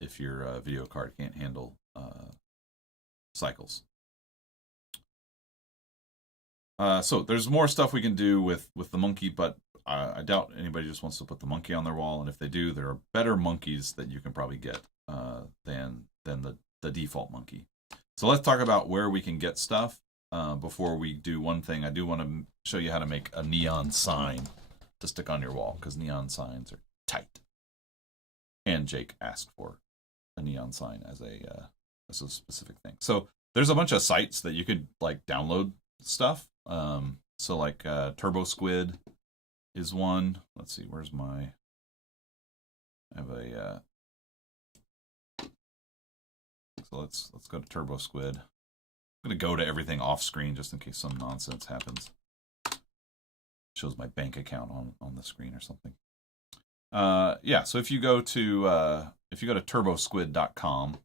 if your video card can't handle cycles. So there's more stuff we can do with the monkey, but I doubt anybody just wants to put the monkey on their wall. And if they do, there are better monkeys that you can probably get than the default monkey. So let's talk about where we can get stuff. Before we do one thing, I do want to show you how to make a neon sign to stick on your wall, because neon signs are tight. And Jake asked for a neon sign as a specific thing. So there's a bunch of sites that you could like download stuff. So like Turbo Squid is one. Let's see, where's my? I have a. So let's go to Turbo Squid. I'm going to go to everything off screen just in case some nonsense happens. Shows my bank account on the screen or something. Yeah, so if you go to turbosquid.com,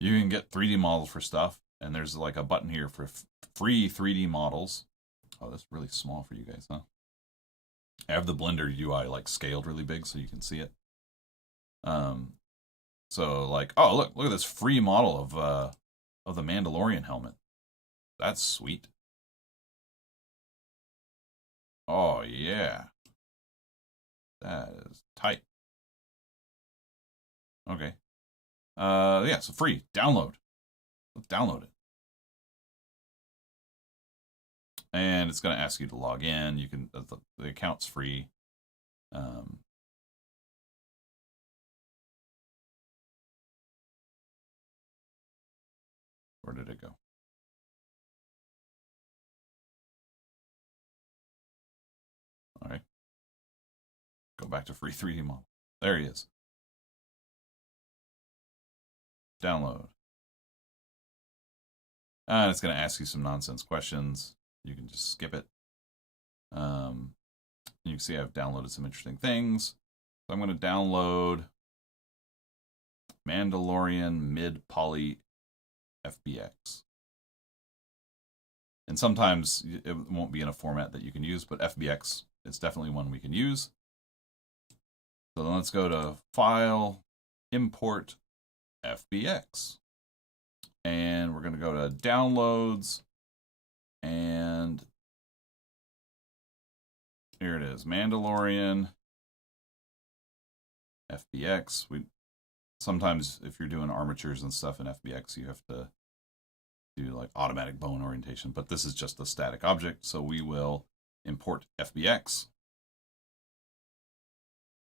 you can get 3D models for stuff, and there's like a button here for free 3D models. Oh, that's really small for you guys, huh? I have the Blender UI like scaled really big so you can see it. So like, oh look at this free model of the Mandalorian helmet. That's sweet. Oh yeah. That is tight. Okay. Yeah, so free. Download. Let's download it. And it's going to ask you to log in. You can, the account's free. Where did it go? All right. Go back to free 3D model. There he is. Download. And it's going to ask you some nonsense questions. You can just skip it. You can see I've downloaded some interesting things. So I'm going to download Mandalorian mid-poly FBX. And sometimes it won't be in a format that you can use, but FBX is definitely one we can use. So then let's go to File, Import FBX. And we're going to go to Downloads. And here it is, Mandalorian FBX. Sometimes if you're doing armatures and stuff in FBX, you have to do like automatic bone orientation, but this is just a static object, so we will import FBX.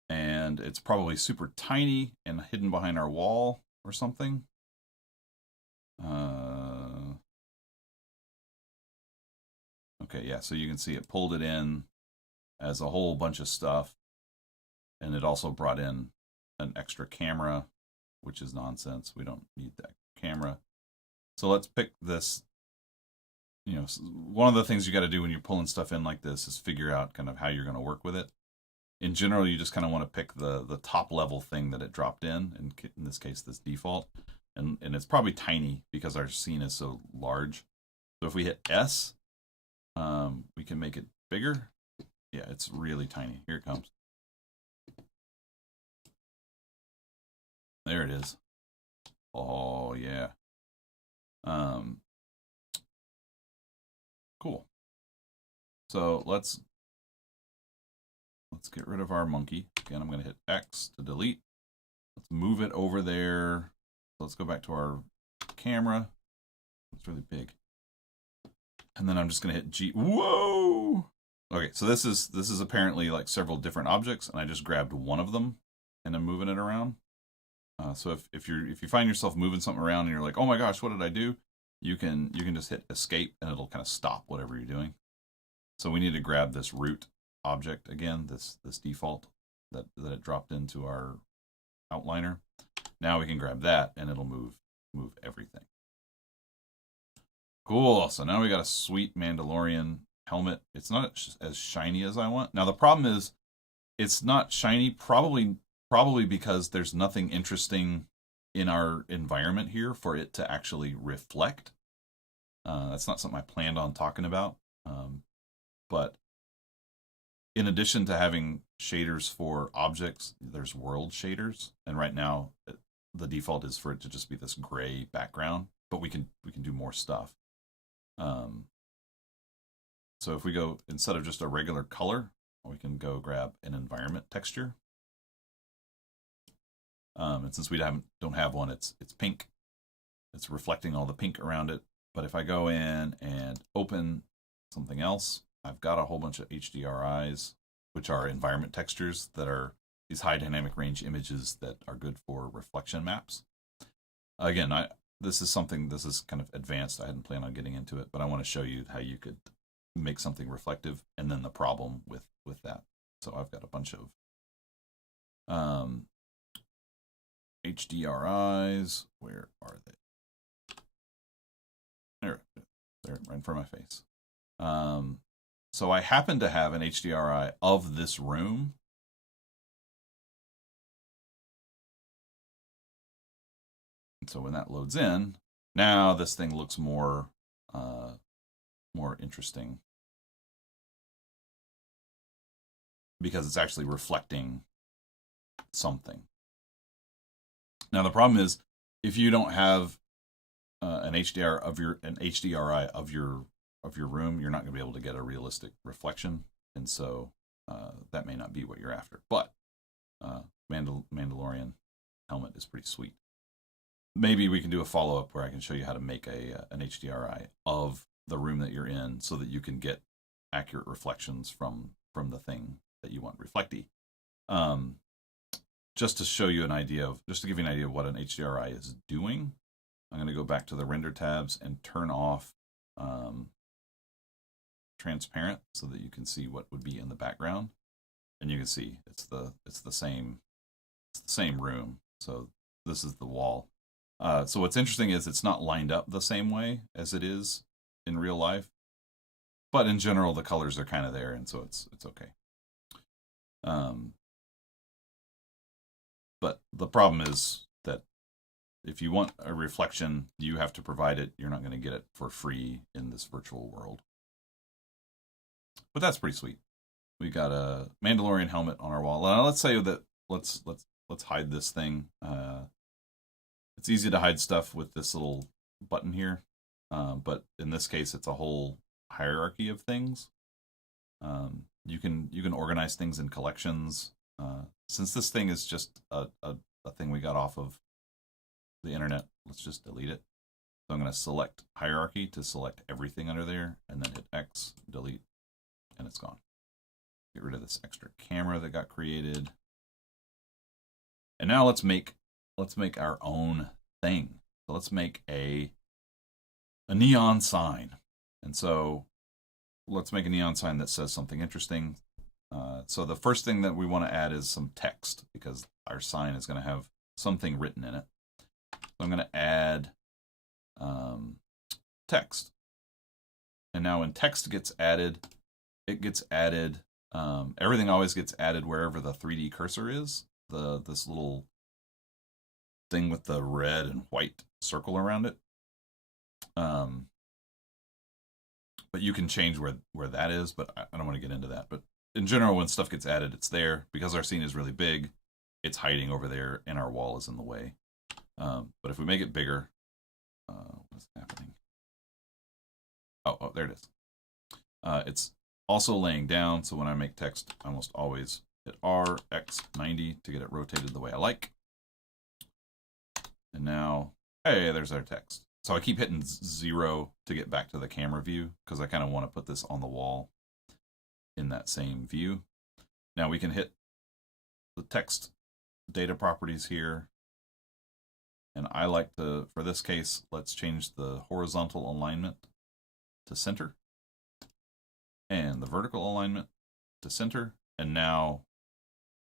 And it's probably super tiny and hidden behind our wall or something. Okay, yeah, so you can see it pulled it in as a whole bunch of stuff, and it also brought in an extra camera, which is nonsense. We don't need that camera. So let's pick this. You know, one of the things you got to do when you're pulling stuff in like this is figure out kind of how you're going to work with it. In general, you just kind of want to pick the top level thing that it dropped in this case, this default. And it's probably tiny because our scene is so large. So if we hit S, we can make it bigger. Yeah, it's really tiny. Here it comes. There it is. Oh yeah. Cool. So let's get rid of our monkey. Again, I'm going to hit X to delete. Let's move it over there. Let's go back to our camera. It's really big. And then I'm just going to hit G. Whoa! Okay, so this is apparently like several different objects, and I just grabbed one of them and I'm moving it around. So if you find yourself moving something around and you're like, oh my gosh, what did I do? You can just hit escape and it'll kind of stop whatever you're doing. So we need to grab this root object again, this default that it dropped into our outliner. Now we can grab that and it'll move everything. Cool. So now we got a sweet Mandalorian helmet. It's not as shiny as I want. Now the problem is it's not shiny probably because there's nothing interesting in our environment here for it to actually reflect. That's not something I planned on talking about. But in addition to having shaders for objects, there's world shaders. And right now, the default is for it to just be this gray background. But we can do more stuff. So if we go, instead of just a regular color, we can go grab an environment texture. And since we don't have one, it's pink. It's reflecting all the pink around it. But if I go in and open something else, I've got a whole bunch of HDRIs, which are environment textures that are these high dynamic range images that are good for reflection maps. Again, this is kind of advanced. I hadn't planned on getting into it, but I want to show you how you could make something reflective and then the problem with that. So I've got a bunch of HDRIs. Where are they? They're right in front of my face. So I happen to have an HDRI of this room. And so when that loads in, now this thing looks more interesting because it's actually reflecting something. Now the problem is if you don't have an HDRI of your room, you're not going to be able to get a realistic reflection, and so that may not be what you're after. But Mandalorian helmet is pretty sweet. Maybe we can do a follow-up where I can show you how to make an HDRI of the room that you're in so that you can get accurate reflections from the thing that you want reflecty. Just to show you just to give you an idea of what an HDRI is doing, I'm going to go back to the render tabs and turn off transparent so that you can see what would be in the background, and you can see it's the same room. So this is the wall. So what's interesting is it's not lined up the same way as it is in real life, but in general the colors are kind of there, and so it's okay. But the problem is that if you want a reflection, you have to provide it. You're not going to get it for free in this virtual world. But that's pretty sweet. We got a Mandalorian helmet on our wall. Now let's say that let's hide this thing. It's easy to hide stuff with this little button here, but in this case, it's a whole hierarchy of things. You can organize things in collections. Since this thing is just a thing we got off of the internet, let's just delete it. So I'm going to select hierarchy to select everything under there, and then hit X, delete, and it's gone. Get rid of this extra camera that got created. And now let's make our own thing. So let's make a neon sign. And so let's make a neon sign that says something interesting. So the first thing that we want to add is some text, because our sign is going to have something written in it. So I'm going to add text. And now when text gets added, it gets added, everything always gets added wherever the 3D cursor is. This little thing with the red and white circle around it. But you can change where that is, but I don't want to get into that. But in general, when stuff gets added, it's there. Because our scene is really big, it's hiding over there, and our wall is in the way. But if we make it bigger, what's happening? Oh, there it is. It's also laying down, so when I make text, I almost always hit R, X, 90 to get it rotated the way I like. And now, hey, there's our text. So I keep hitting 0 to get back to the camera view, because I kind of want to put this on the wall in that same view. Now we can hit the text data properties here. And I like to, for this case, let's change the horizontal alignment to center. And the vertical alignment to center. And now,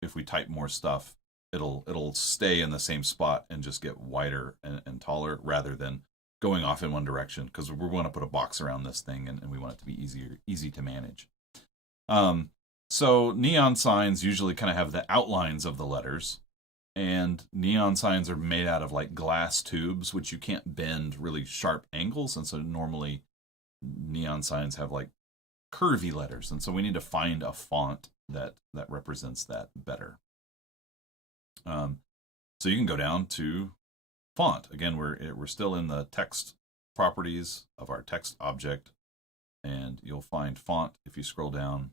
if we type more stuff, it'll stay in the same spot and just get wider and taller, rather than going off in one direction, because we want to put a box around this thing, and we want it to be easy to manage. So neon signs usually kind of have the outlines of the letters, and neon signs are made out of like glass tubes, which you can't bend really sharp angles, and so normally neon signs have like curvy letters, and so we need to find a font that represents that better. So you can go down to font. Again, we're still in the text properties of our text object, and you'll find font if you scroll down.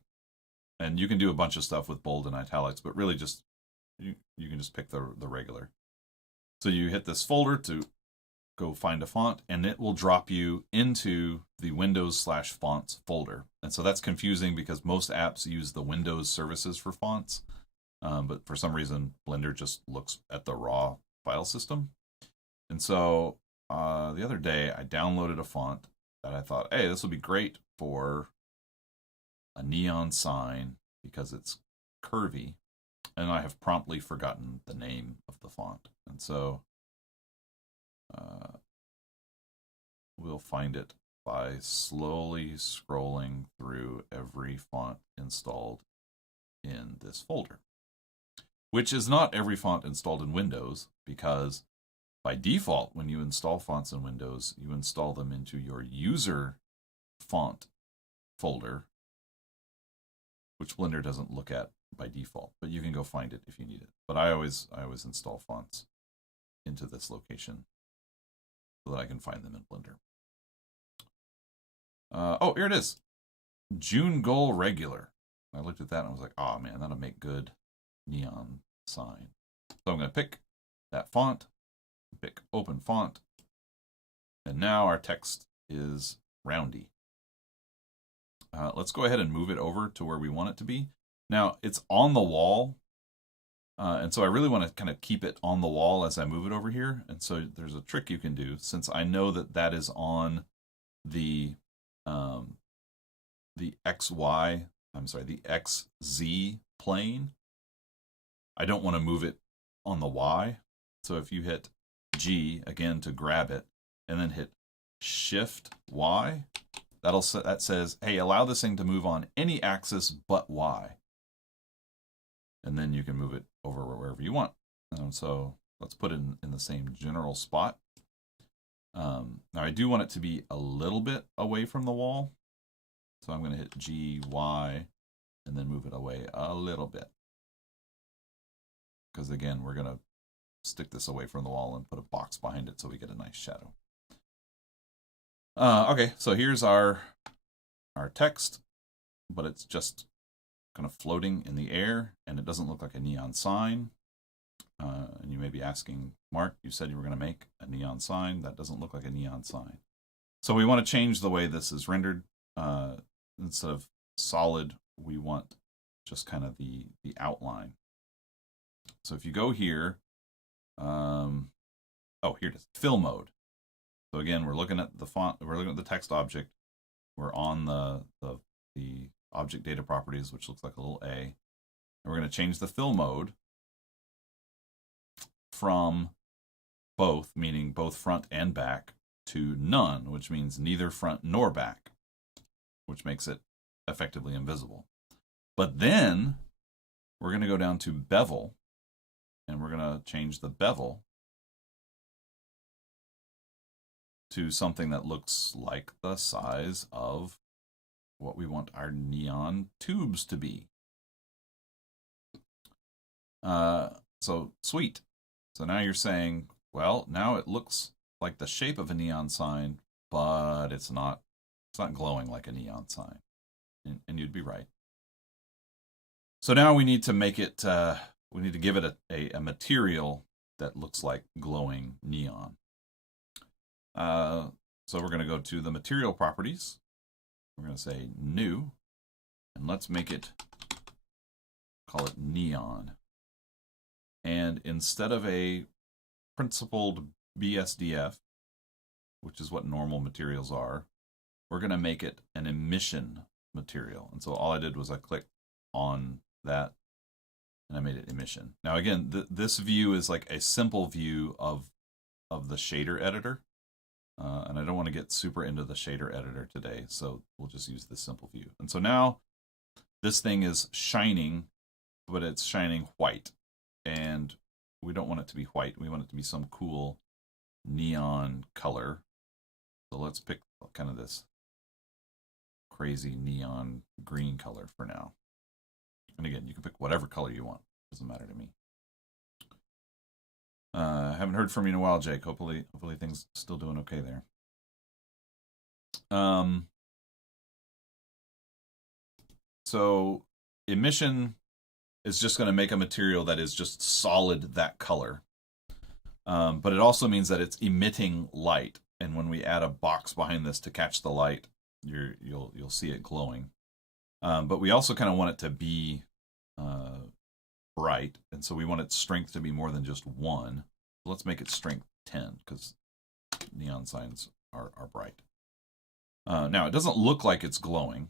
And you can do a bunch of stuff with bold and italics, but really just you can just pick the regular. So you hit this folder to go find a font, and it will drop you into the Windows/fonts folder. And so that's confusing because most apps use the Windows services for fonts, but for some reason Blender just looks at the raw file system. And so the other day I downloaded a font that I thought, hey, this will be great for a neon sign because it's curvy, and I have promptly forgotten the name of the font. And so we'll find it by slowly scrolling through every font installed in this folder, which is not every font installed in Windows, because by default, when you install fonts in Windows, you install them into your user font folder, which Blender doesn't look at by default, but you can go find it if you need it. But I always install fonts into this location so that I can find them in Blender. Oh, here it is. June Goal Regular. I looked at that and I was like, oh man, that'll make good neon sign. So I'm going to pick that font, pick open font, and now our text is roundy. Let's go ahead and move it over to where we want it to be. Now, it's on the wall, and so I really want to kind of keep it on the wall as I move it over here. And so there's a trick you can do, since I know that that is on the XZ plane. I don't want to move it on the Y. So if you hit G again to grab it, and then hit Shift Y, that says, hey, allow this thing to move on any axis but Y. And then you can move it over wherever you want. So let's put it in the same general spot. Now I do want it to be a little bit away from the wall. So I'm going to hit G, Y, and then move it away a little bit. Because again, we're going to stick this away from the wall and put a box behind it so we get a nice shadow. Okay, so here's our text, but it's just kind of floating in the air, and it doesn't look like a neon sign. And you may be asking, Mark, you said you were going to make a neon sign. That doesn't look like a neon sign. So we want to change the way this is rendered. Instead of solid, we want just kind of the outline. So if you go here, oh, here it is, fill mode. So again, we're looking at the font, we're looking at the text object. We're on the object data properties, which looks like a little A. And we're going to change the fill mode from both, meaning both front and back, to none, which means neither front nor back, which makes it effectively invisible. But then we're going to go down to bevel, and we're going to change the bevel to something that looks like the size of what we want our neon tubes to be. So sweet. So now you're saying, well, now it looks like the shape of a neon sign, but it's not glowing like a neon sign. And you'd be right. So now we need to make it, we need to give it a material that looks like glowing neon. So we're going to go to the material properties. We're going to say new, and let's make it, call it neon. And instead of a principled BSDF, which is what normal materials are, we're going to make it an emission material. And so all I did was I clicked on that and I made it emission. Now again, this view is like a simple view of the shader editor. And I don't want to get super into the shader editor today, so we'll just use this simple view. And so now this thing is shining, but it's shining white. And we don't want it to be white. We want it to be some cool neon color. So let's pick kind of this crazy neon green color for now. And again, you can pick whatever color you want. Doesn't matter to me. Haven't heard from you in a while, Jake. Hopefully things still doing okay there. So emission is just going to make a material that is just solid that color. But it also means that it's emitting light. And when we add a box behind this to catch the light, you'll see it glowing. But we also kind of want it to be bright, and so we want its strength to be more than just 1. Let's make it strength 10 because neon signs are bright. Now it doesn't look like it's glowing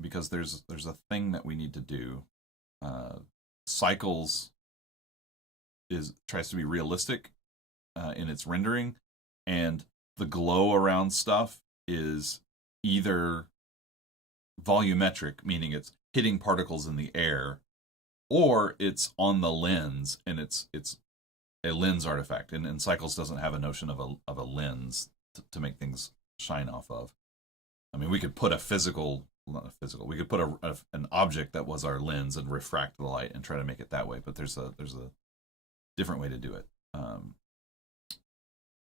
because there's a thing that we need to do. Cycles tries to be realistic in its rendering, and the glow around stuff is either volumetric, meaning it's hitting particles in the air, or it's on the lens and it's a lens artifact. And Cycles doesn't have a notion of a lens to make things shine off of. I mean, we could put we could put an object that was our lens and refract the light and try to make it that way, but there's a different way to do it.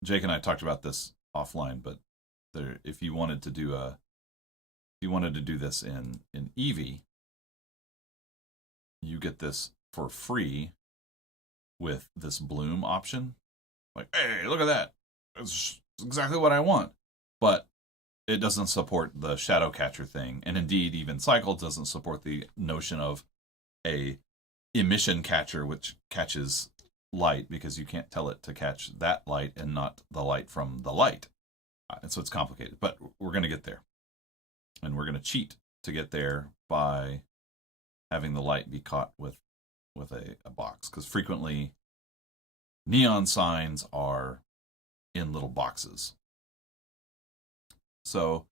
Jake and I talked about this offline, but if you wanted to do this in Eevee, you get this for free with this bloom option. Like, hey, look at that. It's exactly what I want. But it doesn't support the shadow catcher thing. And indeed, even Cycle doesn't support the notion of a emission catcher which catches light, because you can't tell it to catch that light and not the light from the light. And so it's complicated, but we're going to get there. And we're going to cheat to get there by having the light be caught with a box, because frequently neon signs are in little boxes. So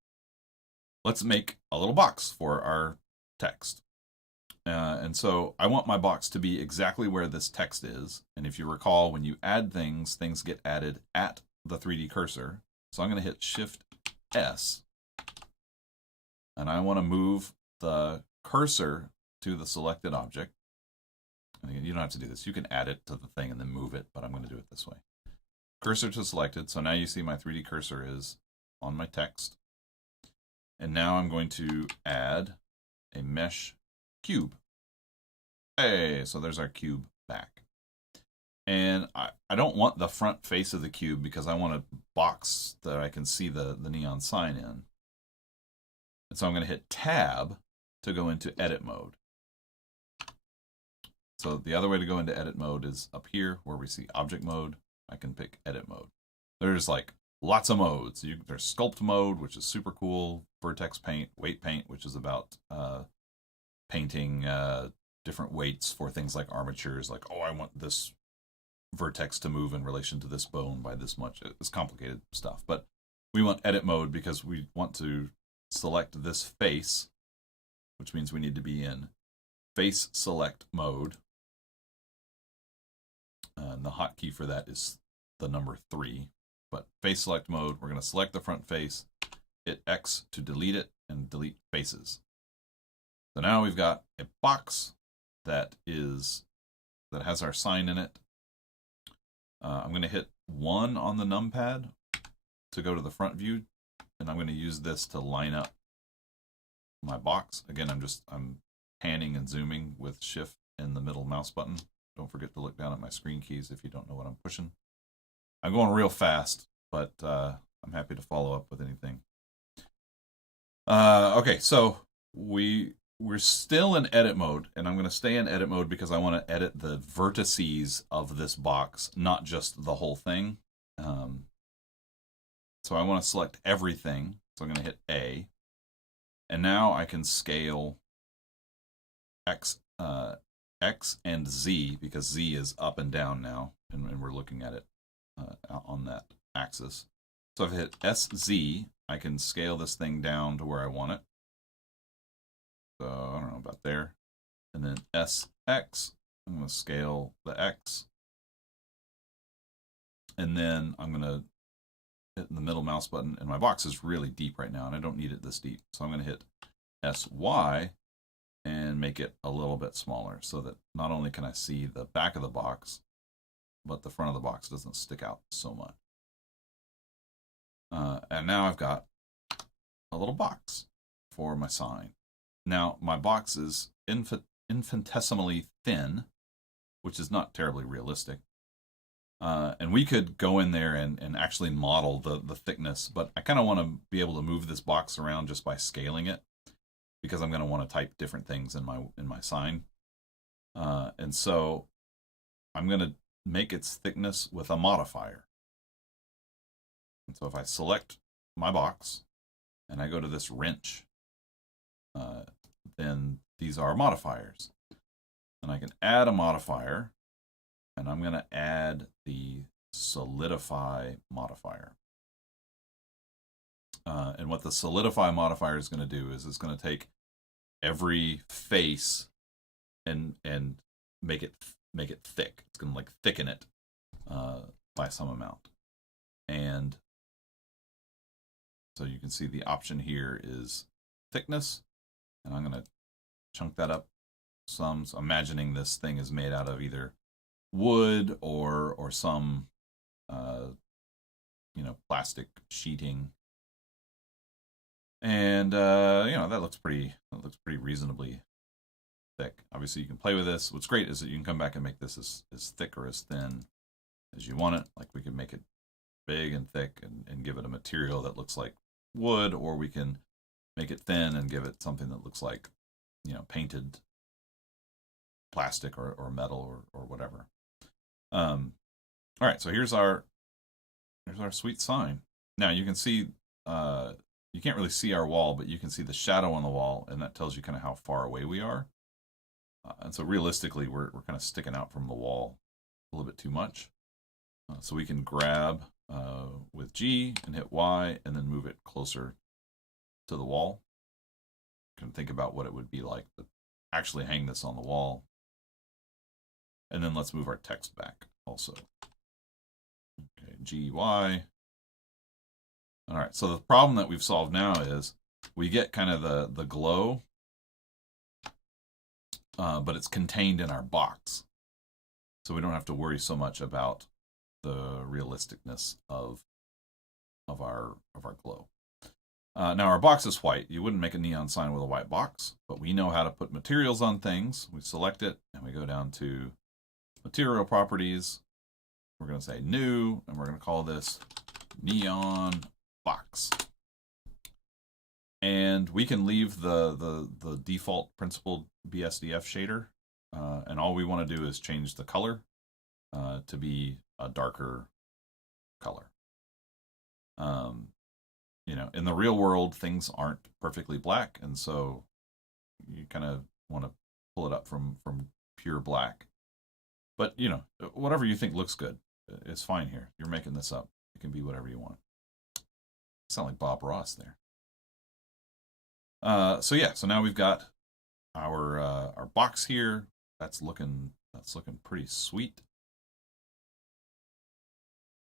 let's make a little box for our text. And so I want my box to be exactly where this text is. And if you recall, when you add things, things get added at the 3D cursor. So I'm going to hit Shift S. And I want to move the cursor to the selected object. And again, you don't have to do this. You can add it to the thing and then move it, but I'm going to do it this way. Cursor to selected. So now you see my 3D cursor is on my text. And now I'm going to add a mesh cube. Hey, so there's our cube back. And I don't want the front face of the cube because I want a box that I can see the neon sign in. And so I'm going to hit Tab to go into edit mode. So the other way to go into edit mode is up here where we see object mode. I can pick edit mode. There's like lots of modes. There's sculpt mode, which is super cool. Vertex paint, weight paint, which is about painting different weights for things like armatures. Like, oh, I want this vertex to move in relation to this bone by this much. It's complicated stuff. But we want edit mode because we want to select this face, which means we need to be in face select mode. And the hotkey for that is the number 3. But face select mode, we're going to select the front face, hit X to delete it, and delete faces. So now we've got a box that has our sign in it. I'm going to hit 1 on the numpad to go to the front view, and I'm going to use this to line up my box. Again, I'm panning and zooming with Shift and the middle mouse button. Don't forget to look down at my screen keys if you don't know what I'm pushing. I'm going real fast, but I'm happy to follow up with anything. Okay, so we're still in edit mode, and I'm going to stay in edit mode because I want to edit the vertices of this box, not just the whole thing. So I want to select everything. So I'm going to hit A, and now I can scale X and Z, because Z is up and down now, and we're looking at it on that axis. So if I hit SZ, I can scale this thing down to where I want it. So I don't know about there. And then SX, I'm going to scale the X. And then I'm going to hit the middle mouse button, and my box is really deep right now, and I don't need it this deep. So I'm going to hit SY and make it a little bit smaller so that not only can I see the back of the box, but the front of the box doesn't stick out so much. And now I've got a little box for my sign. Now my box is infinitesimally thin, which is not terribly realistic. And we could go in there and actually model the thickness, but I kind of want to be able to move this box around just by scaling it, because I'm going to want to type different things in my sign. And so I'm going to make its thickness with a modifier. And so if I select my box and I go to this wrench, then these are modifiers. And I can add a modifier, and I'm going to add the solidify modifier. And what the solidify modifier is going to do is it's going to take every face and make it thick. It's going to like thicken it by some amount. And so you can see the option here is thickness, and I'm going to chunk that up some. So imagining this thing is made out of either wood or some plastic sheeting. And that looks pretty reasonably thick. Obviously you can play with this. What's great is that you can come back and make this as thick or as thin as you want it. Like we can make it big and thick and give it a material that looks like wood, or we can make it thin and give it something that looks like painted plastic or metal or whatever. All right, so here's our sweet sign. Now you can see you can't really see our wall, but you can see the shadow on the wall, and that tells you kind of how far away we are. And so realistically, we're kind of sticking out from the wall a little bit too much. So we can grab with G and hit Y and then move it closer to the wall. You can think about what it would be like to actually hang this on the wall. And then let's move our text back also. Okay, G, Y. All right, so the problem that we've solved now is we get kind of the glow, but it's contained in our box. So we don't have to worry so much about the realisticness of our glow. Now our box is white. You wouldn't make a neon sign with a white box, but we know how to put materials on things. We select it and we go down to material properties. We're going to say new, and we're going to call this neon box. And we can leave the default principled BSDF shader, and all we want to do is change the color to be a darker color. In the real world, things aren't perfectly black, and so you kind of want to pull it up from pure black. But whatever you think looks good is fine here. You're making this up. It can be whatever you want. Sound like Bob Ross there. So now we've got our box here. That's looking pretty sweet.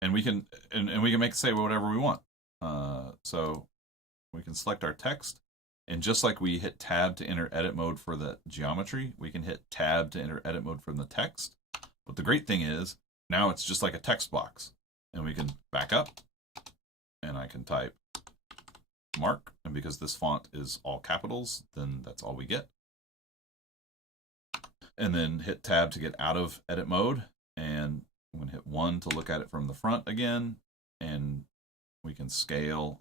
And we can make it say whatever we want. So we can select our text, And just like we hit tab to enter edit mode for the geometry, we can hit tab to enter edit mode from the text. But the great thing is, now it's just like a text box. And we can back up, and I can type Mark. And because this font is all capitals, then that's all we get. And then hit tab to get out of edit mode. And I'm going to hit 1 to look at it from the front again. And we can scale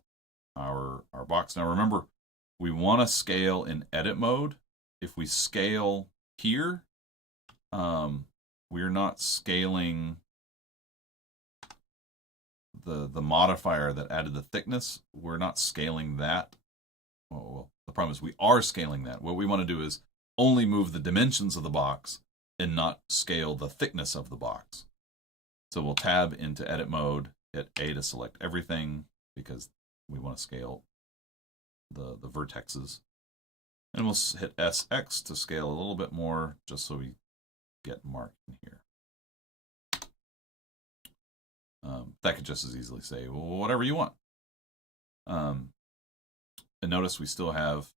our box. Now remember, we want to scale in edit mode. If we scale here, we're not scaling the modifier that added the thickness. We're not scaling that. Well, the problem is we are scaling that. What we want to do is only move the dimensions of the box and not scale the thickness of the box. So we'll tab into edit mode, hit A to select everything because we want to scale the vertexes. And we'll hit SX to scale a little bit more just so we get Mark in here. That could just as easily say, well, whatever you want. And notice we still have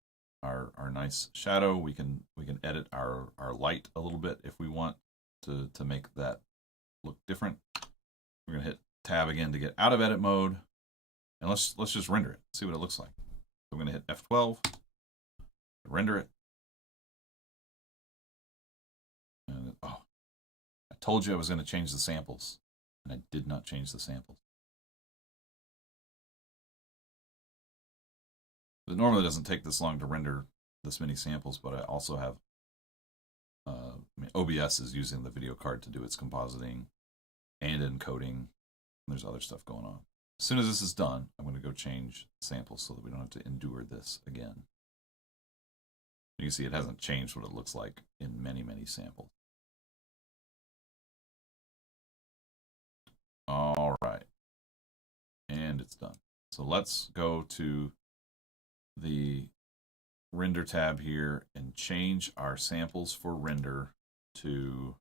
our nice shadow. We can edit our light a little bit if we want to make that look different. We're gonna hit tab again to get out of edit mode, and let's just render it, see what it looks like. So I'm gonna hit F12, render it. And oh, I told you I was gonna change the samples, and I did not change the samples. It normally doesn't take this long to render this many samples, but I also have OBS is using the video card to do its compositing and encoding. There's other stuff going on. As soon as this is done, I'm going to go change samples so that we don't have to endure this again. You can see it hasn't changed what it looks like in many, many samples. All right. And it's done. So let's go to the render tab here and change our samples for render to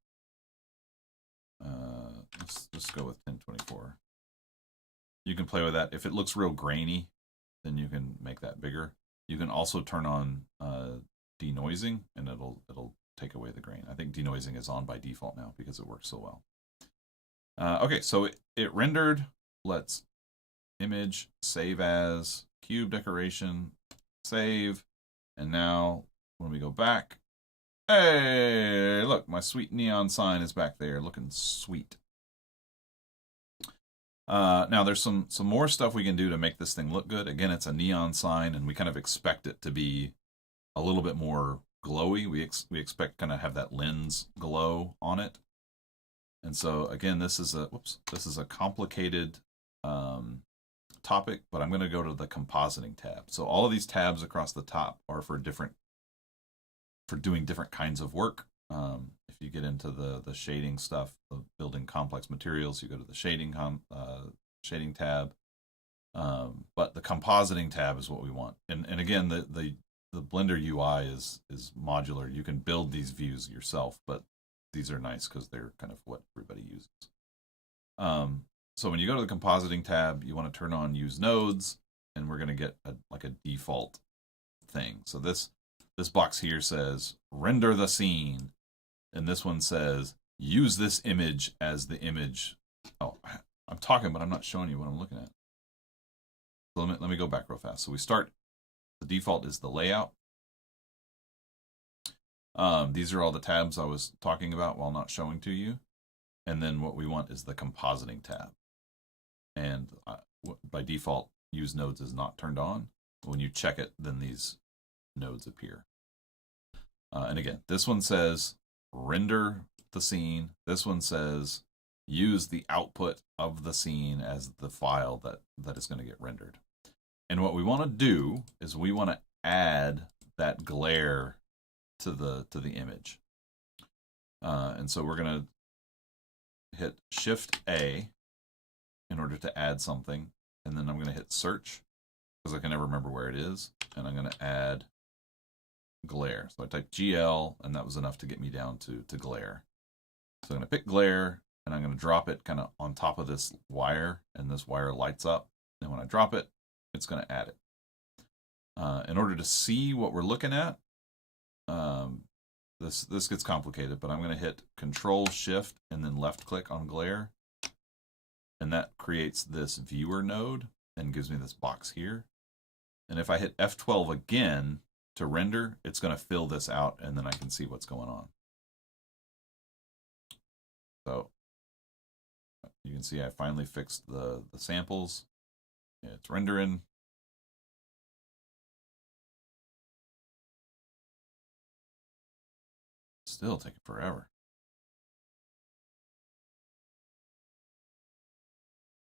let's just go with 1024. You can play with that. If it looks real grainy, then you can make that bigger. You can also turn on denoising, and it'll take away the grain. I think denoising is on by default now because it works so well. Okay, so it rendered. Let's image, save as, cube decoration, save. And now when we go back, hey, look, my sweet neon sign is back there looking sweet. Now there's some more stuff we can do to make this thing look good. Again, it's a neon sign, and we kind of expect it to be a little bit more glowy. We expect kind of have that lens glow on it. And so again, this is a complicated topic, but I'm going to go to the compositing tab. So all of these tabs across the top are for doing different kinds of work. If you get into the shading stuff, the building complex materials, you go to the shading tab. But the compositing tab is what we want. And again, the Blender UI is modular. You can build these views yourself, but these are nice because they're kind of what everybody uses. So when you go to the compositing tab, you want to turn on use nodes, and we're going to get like a default thing. So this box here says render the scene, and this one says use this image as the image. Oh, I'm talking, but I'm not showing you what I'm looking at. So let me go back real fast. So we start. The default is the layout. These are all the tabs I was talking about while not showing to you. And then what we want is the compositing tab. And by default, use nodes is not turned on. When you check it, then these nodes appear. And again, this one says render the scene. This one says use the output of the scene as the file that is going to get rendered. And what we want to do is we want to add that glare to the image. And so we're going to hit Shift A in order to add something, and then I'm going to hit search because I can never remember where it is, and I'm going to add glare. So I typed GL, and that was enough to get me down to glare. So I'm going to pick glare, and I'm going to drop it kind of on top of this wire, and this wire lights up, and when I drop it, it's going to add it. In order to see what we're looking at, this gets complicated, but I'm going to hit Control Shift and then left click on glare, and that creates this viewer node and gives me this box here. And if I hit F12 again to render, it's going to fill this out, and then I can see what's going on. So you can see I finally fixed the samples. It's rendering. Still taking forever.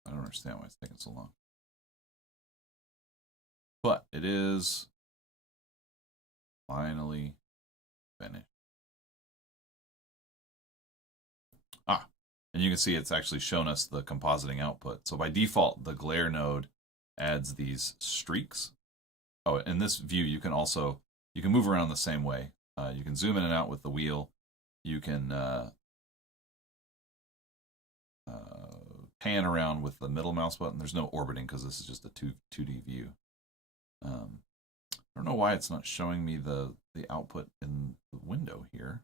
I don't understand why it's taking so long. But it is finally finished. And you can see it's actually shown us the compositing output. So by default, the glare node adds these streaks. Oh, in this view, you can move around the same way. You can zoom in and out with the wheel. You can pan around with the middle mouse button. There's no orbiting because this is just a 2D view. I don't know why it's not showing me the output in the window here.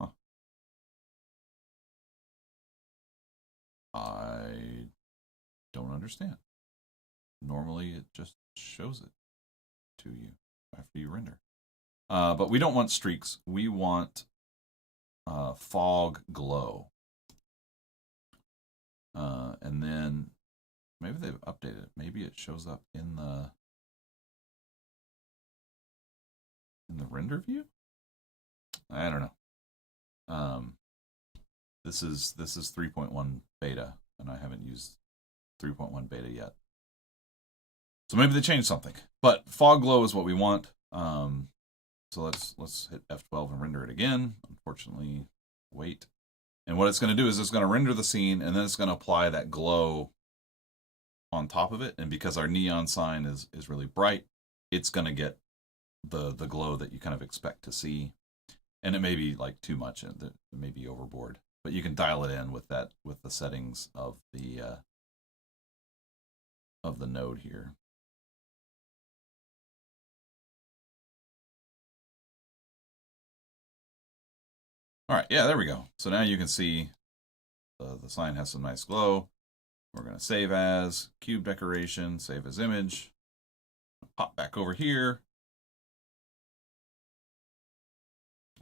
Huh. I don't understand. Normally it just shows it to you after you render. But we don't want streaks. We want fog glow. And then maybe they've updated it. Maybe it shows up in the render view. I don't know. This is 3.1 beta, and I haven't used 3.1 beta yet. So maybe they changed something. But fog glow is what we want. So let's hit F12 and render it again. Unfortunately, wait. And what it's going to do is it's going to render the scene, and then it's going to apply that glow on top of it. And because our neon sign is really bright, it's going to get the glow that you kind of expect to see. And it may be like too much, and it may be overboard. But you can dial it in with the settings of the node here. All right, yeah, there we go. So now you can see the sign has some nice glow. We're going to save as cube decoration, save as image. Pop back over here.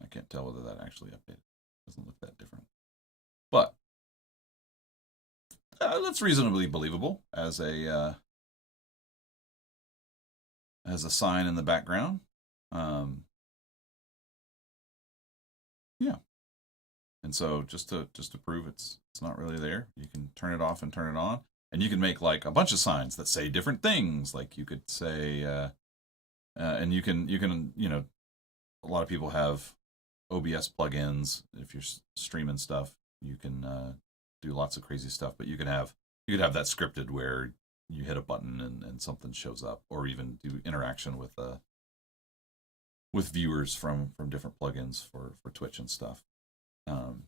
I can't tell whether that actually updated. Doesn't look that different. But that's reasonably believable as a sign in the background. Yeah. And so just to prove it's not really there, you can turn it off and turn it on, and you can make like a bunch of signs that say different things. Like you could say, and you can a lot of people have OBS plugins. If you're streaming stuff, you can do lots of crazy stuff. But you could have that scripted where you hit a button and something shows up, or even do interaction with viewers from different plugins for Twitch and stuff.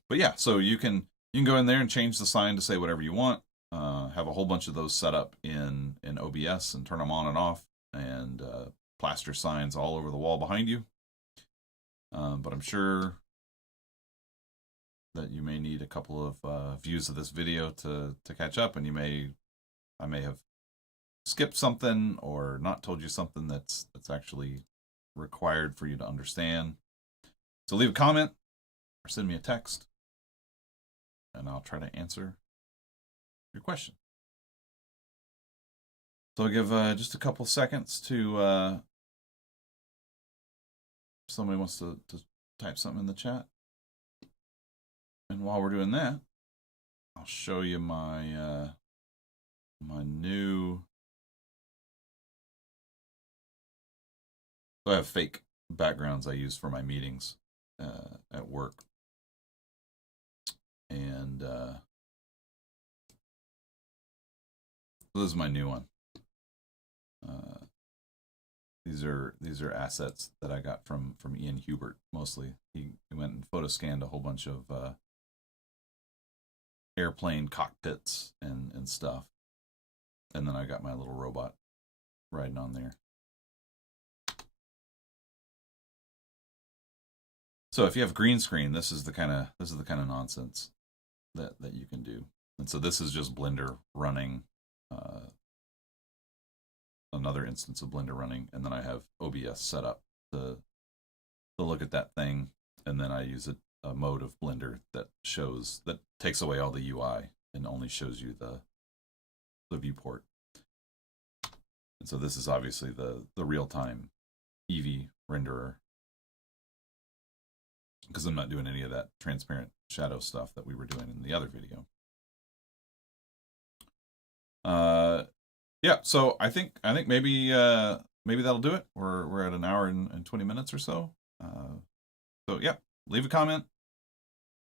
But yeah, so you can go in there and change the sign to say whatever you want. Have a whole bunch of those set up in OBS and turn them on and off, and plaster signs all over the wall behind you. But I'm sure that you may need a couple of views of this video to catch up, and I may have skipped something or not told you something that's actually required for you to understand. So leave a comment or send me a text, and I'll try to answer your question. So I'll give just a couple seconds to if somebody wants to type something in the chat. And while we're doing that, I'll show you my my new. So I have fake backgrounds I use for my meetings at work, and so this is my new one. These are assets that I got from Ian Hubert mostly. He went and photo scanned a whole bunch of airplane cockpits and stuff, And then I got my little robot riding on there. So if you have green screen, this is the kind of nonsense that you can do. And so this is just Blender running, another instance of Blender running, and then I have OBS set up to look at that thing, and then I use a mode of Blender that takes away all the UI and only shows you the viewport. And so this is obviously the real-time Eevee renderer, because I'm not doing any of that transparent shadow stuff that we were doing in the other video. Yeah, so I think maybe that'll do it. We're at an hour and 20 minutes or so. So yeah, leave a comment,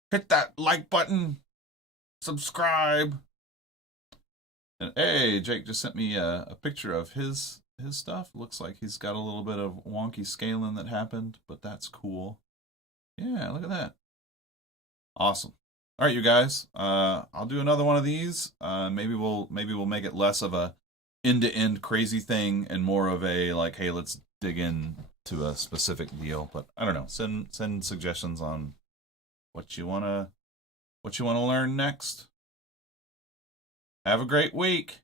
hit that like button, subscribe. And hey, Jake just sent me a picture of his stuff. Looks like he's got a little bit of wonky scaling that happened, but that's cool. Yeah, look at that. Awesome. All right, you guys. I'll do another one of these. Maybe we'll make it less of a end-to-end crazy thing and more of a like, hey, let's dig in to a specific deal. But I don't know. Send suggestions on what you wanna learn next. Have a great week.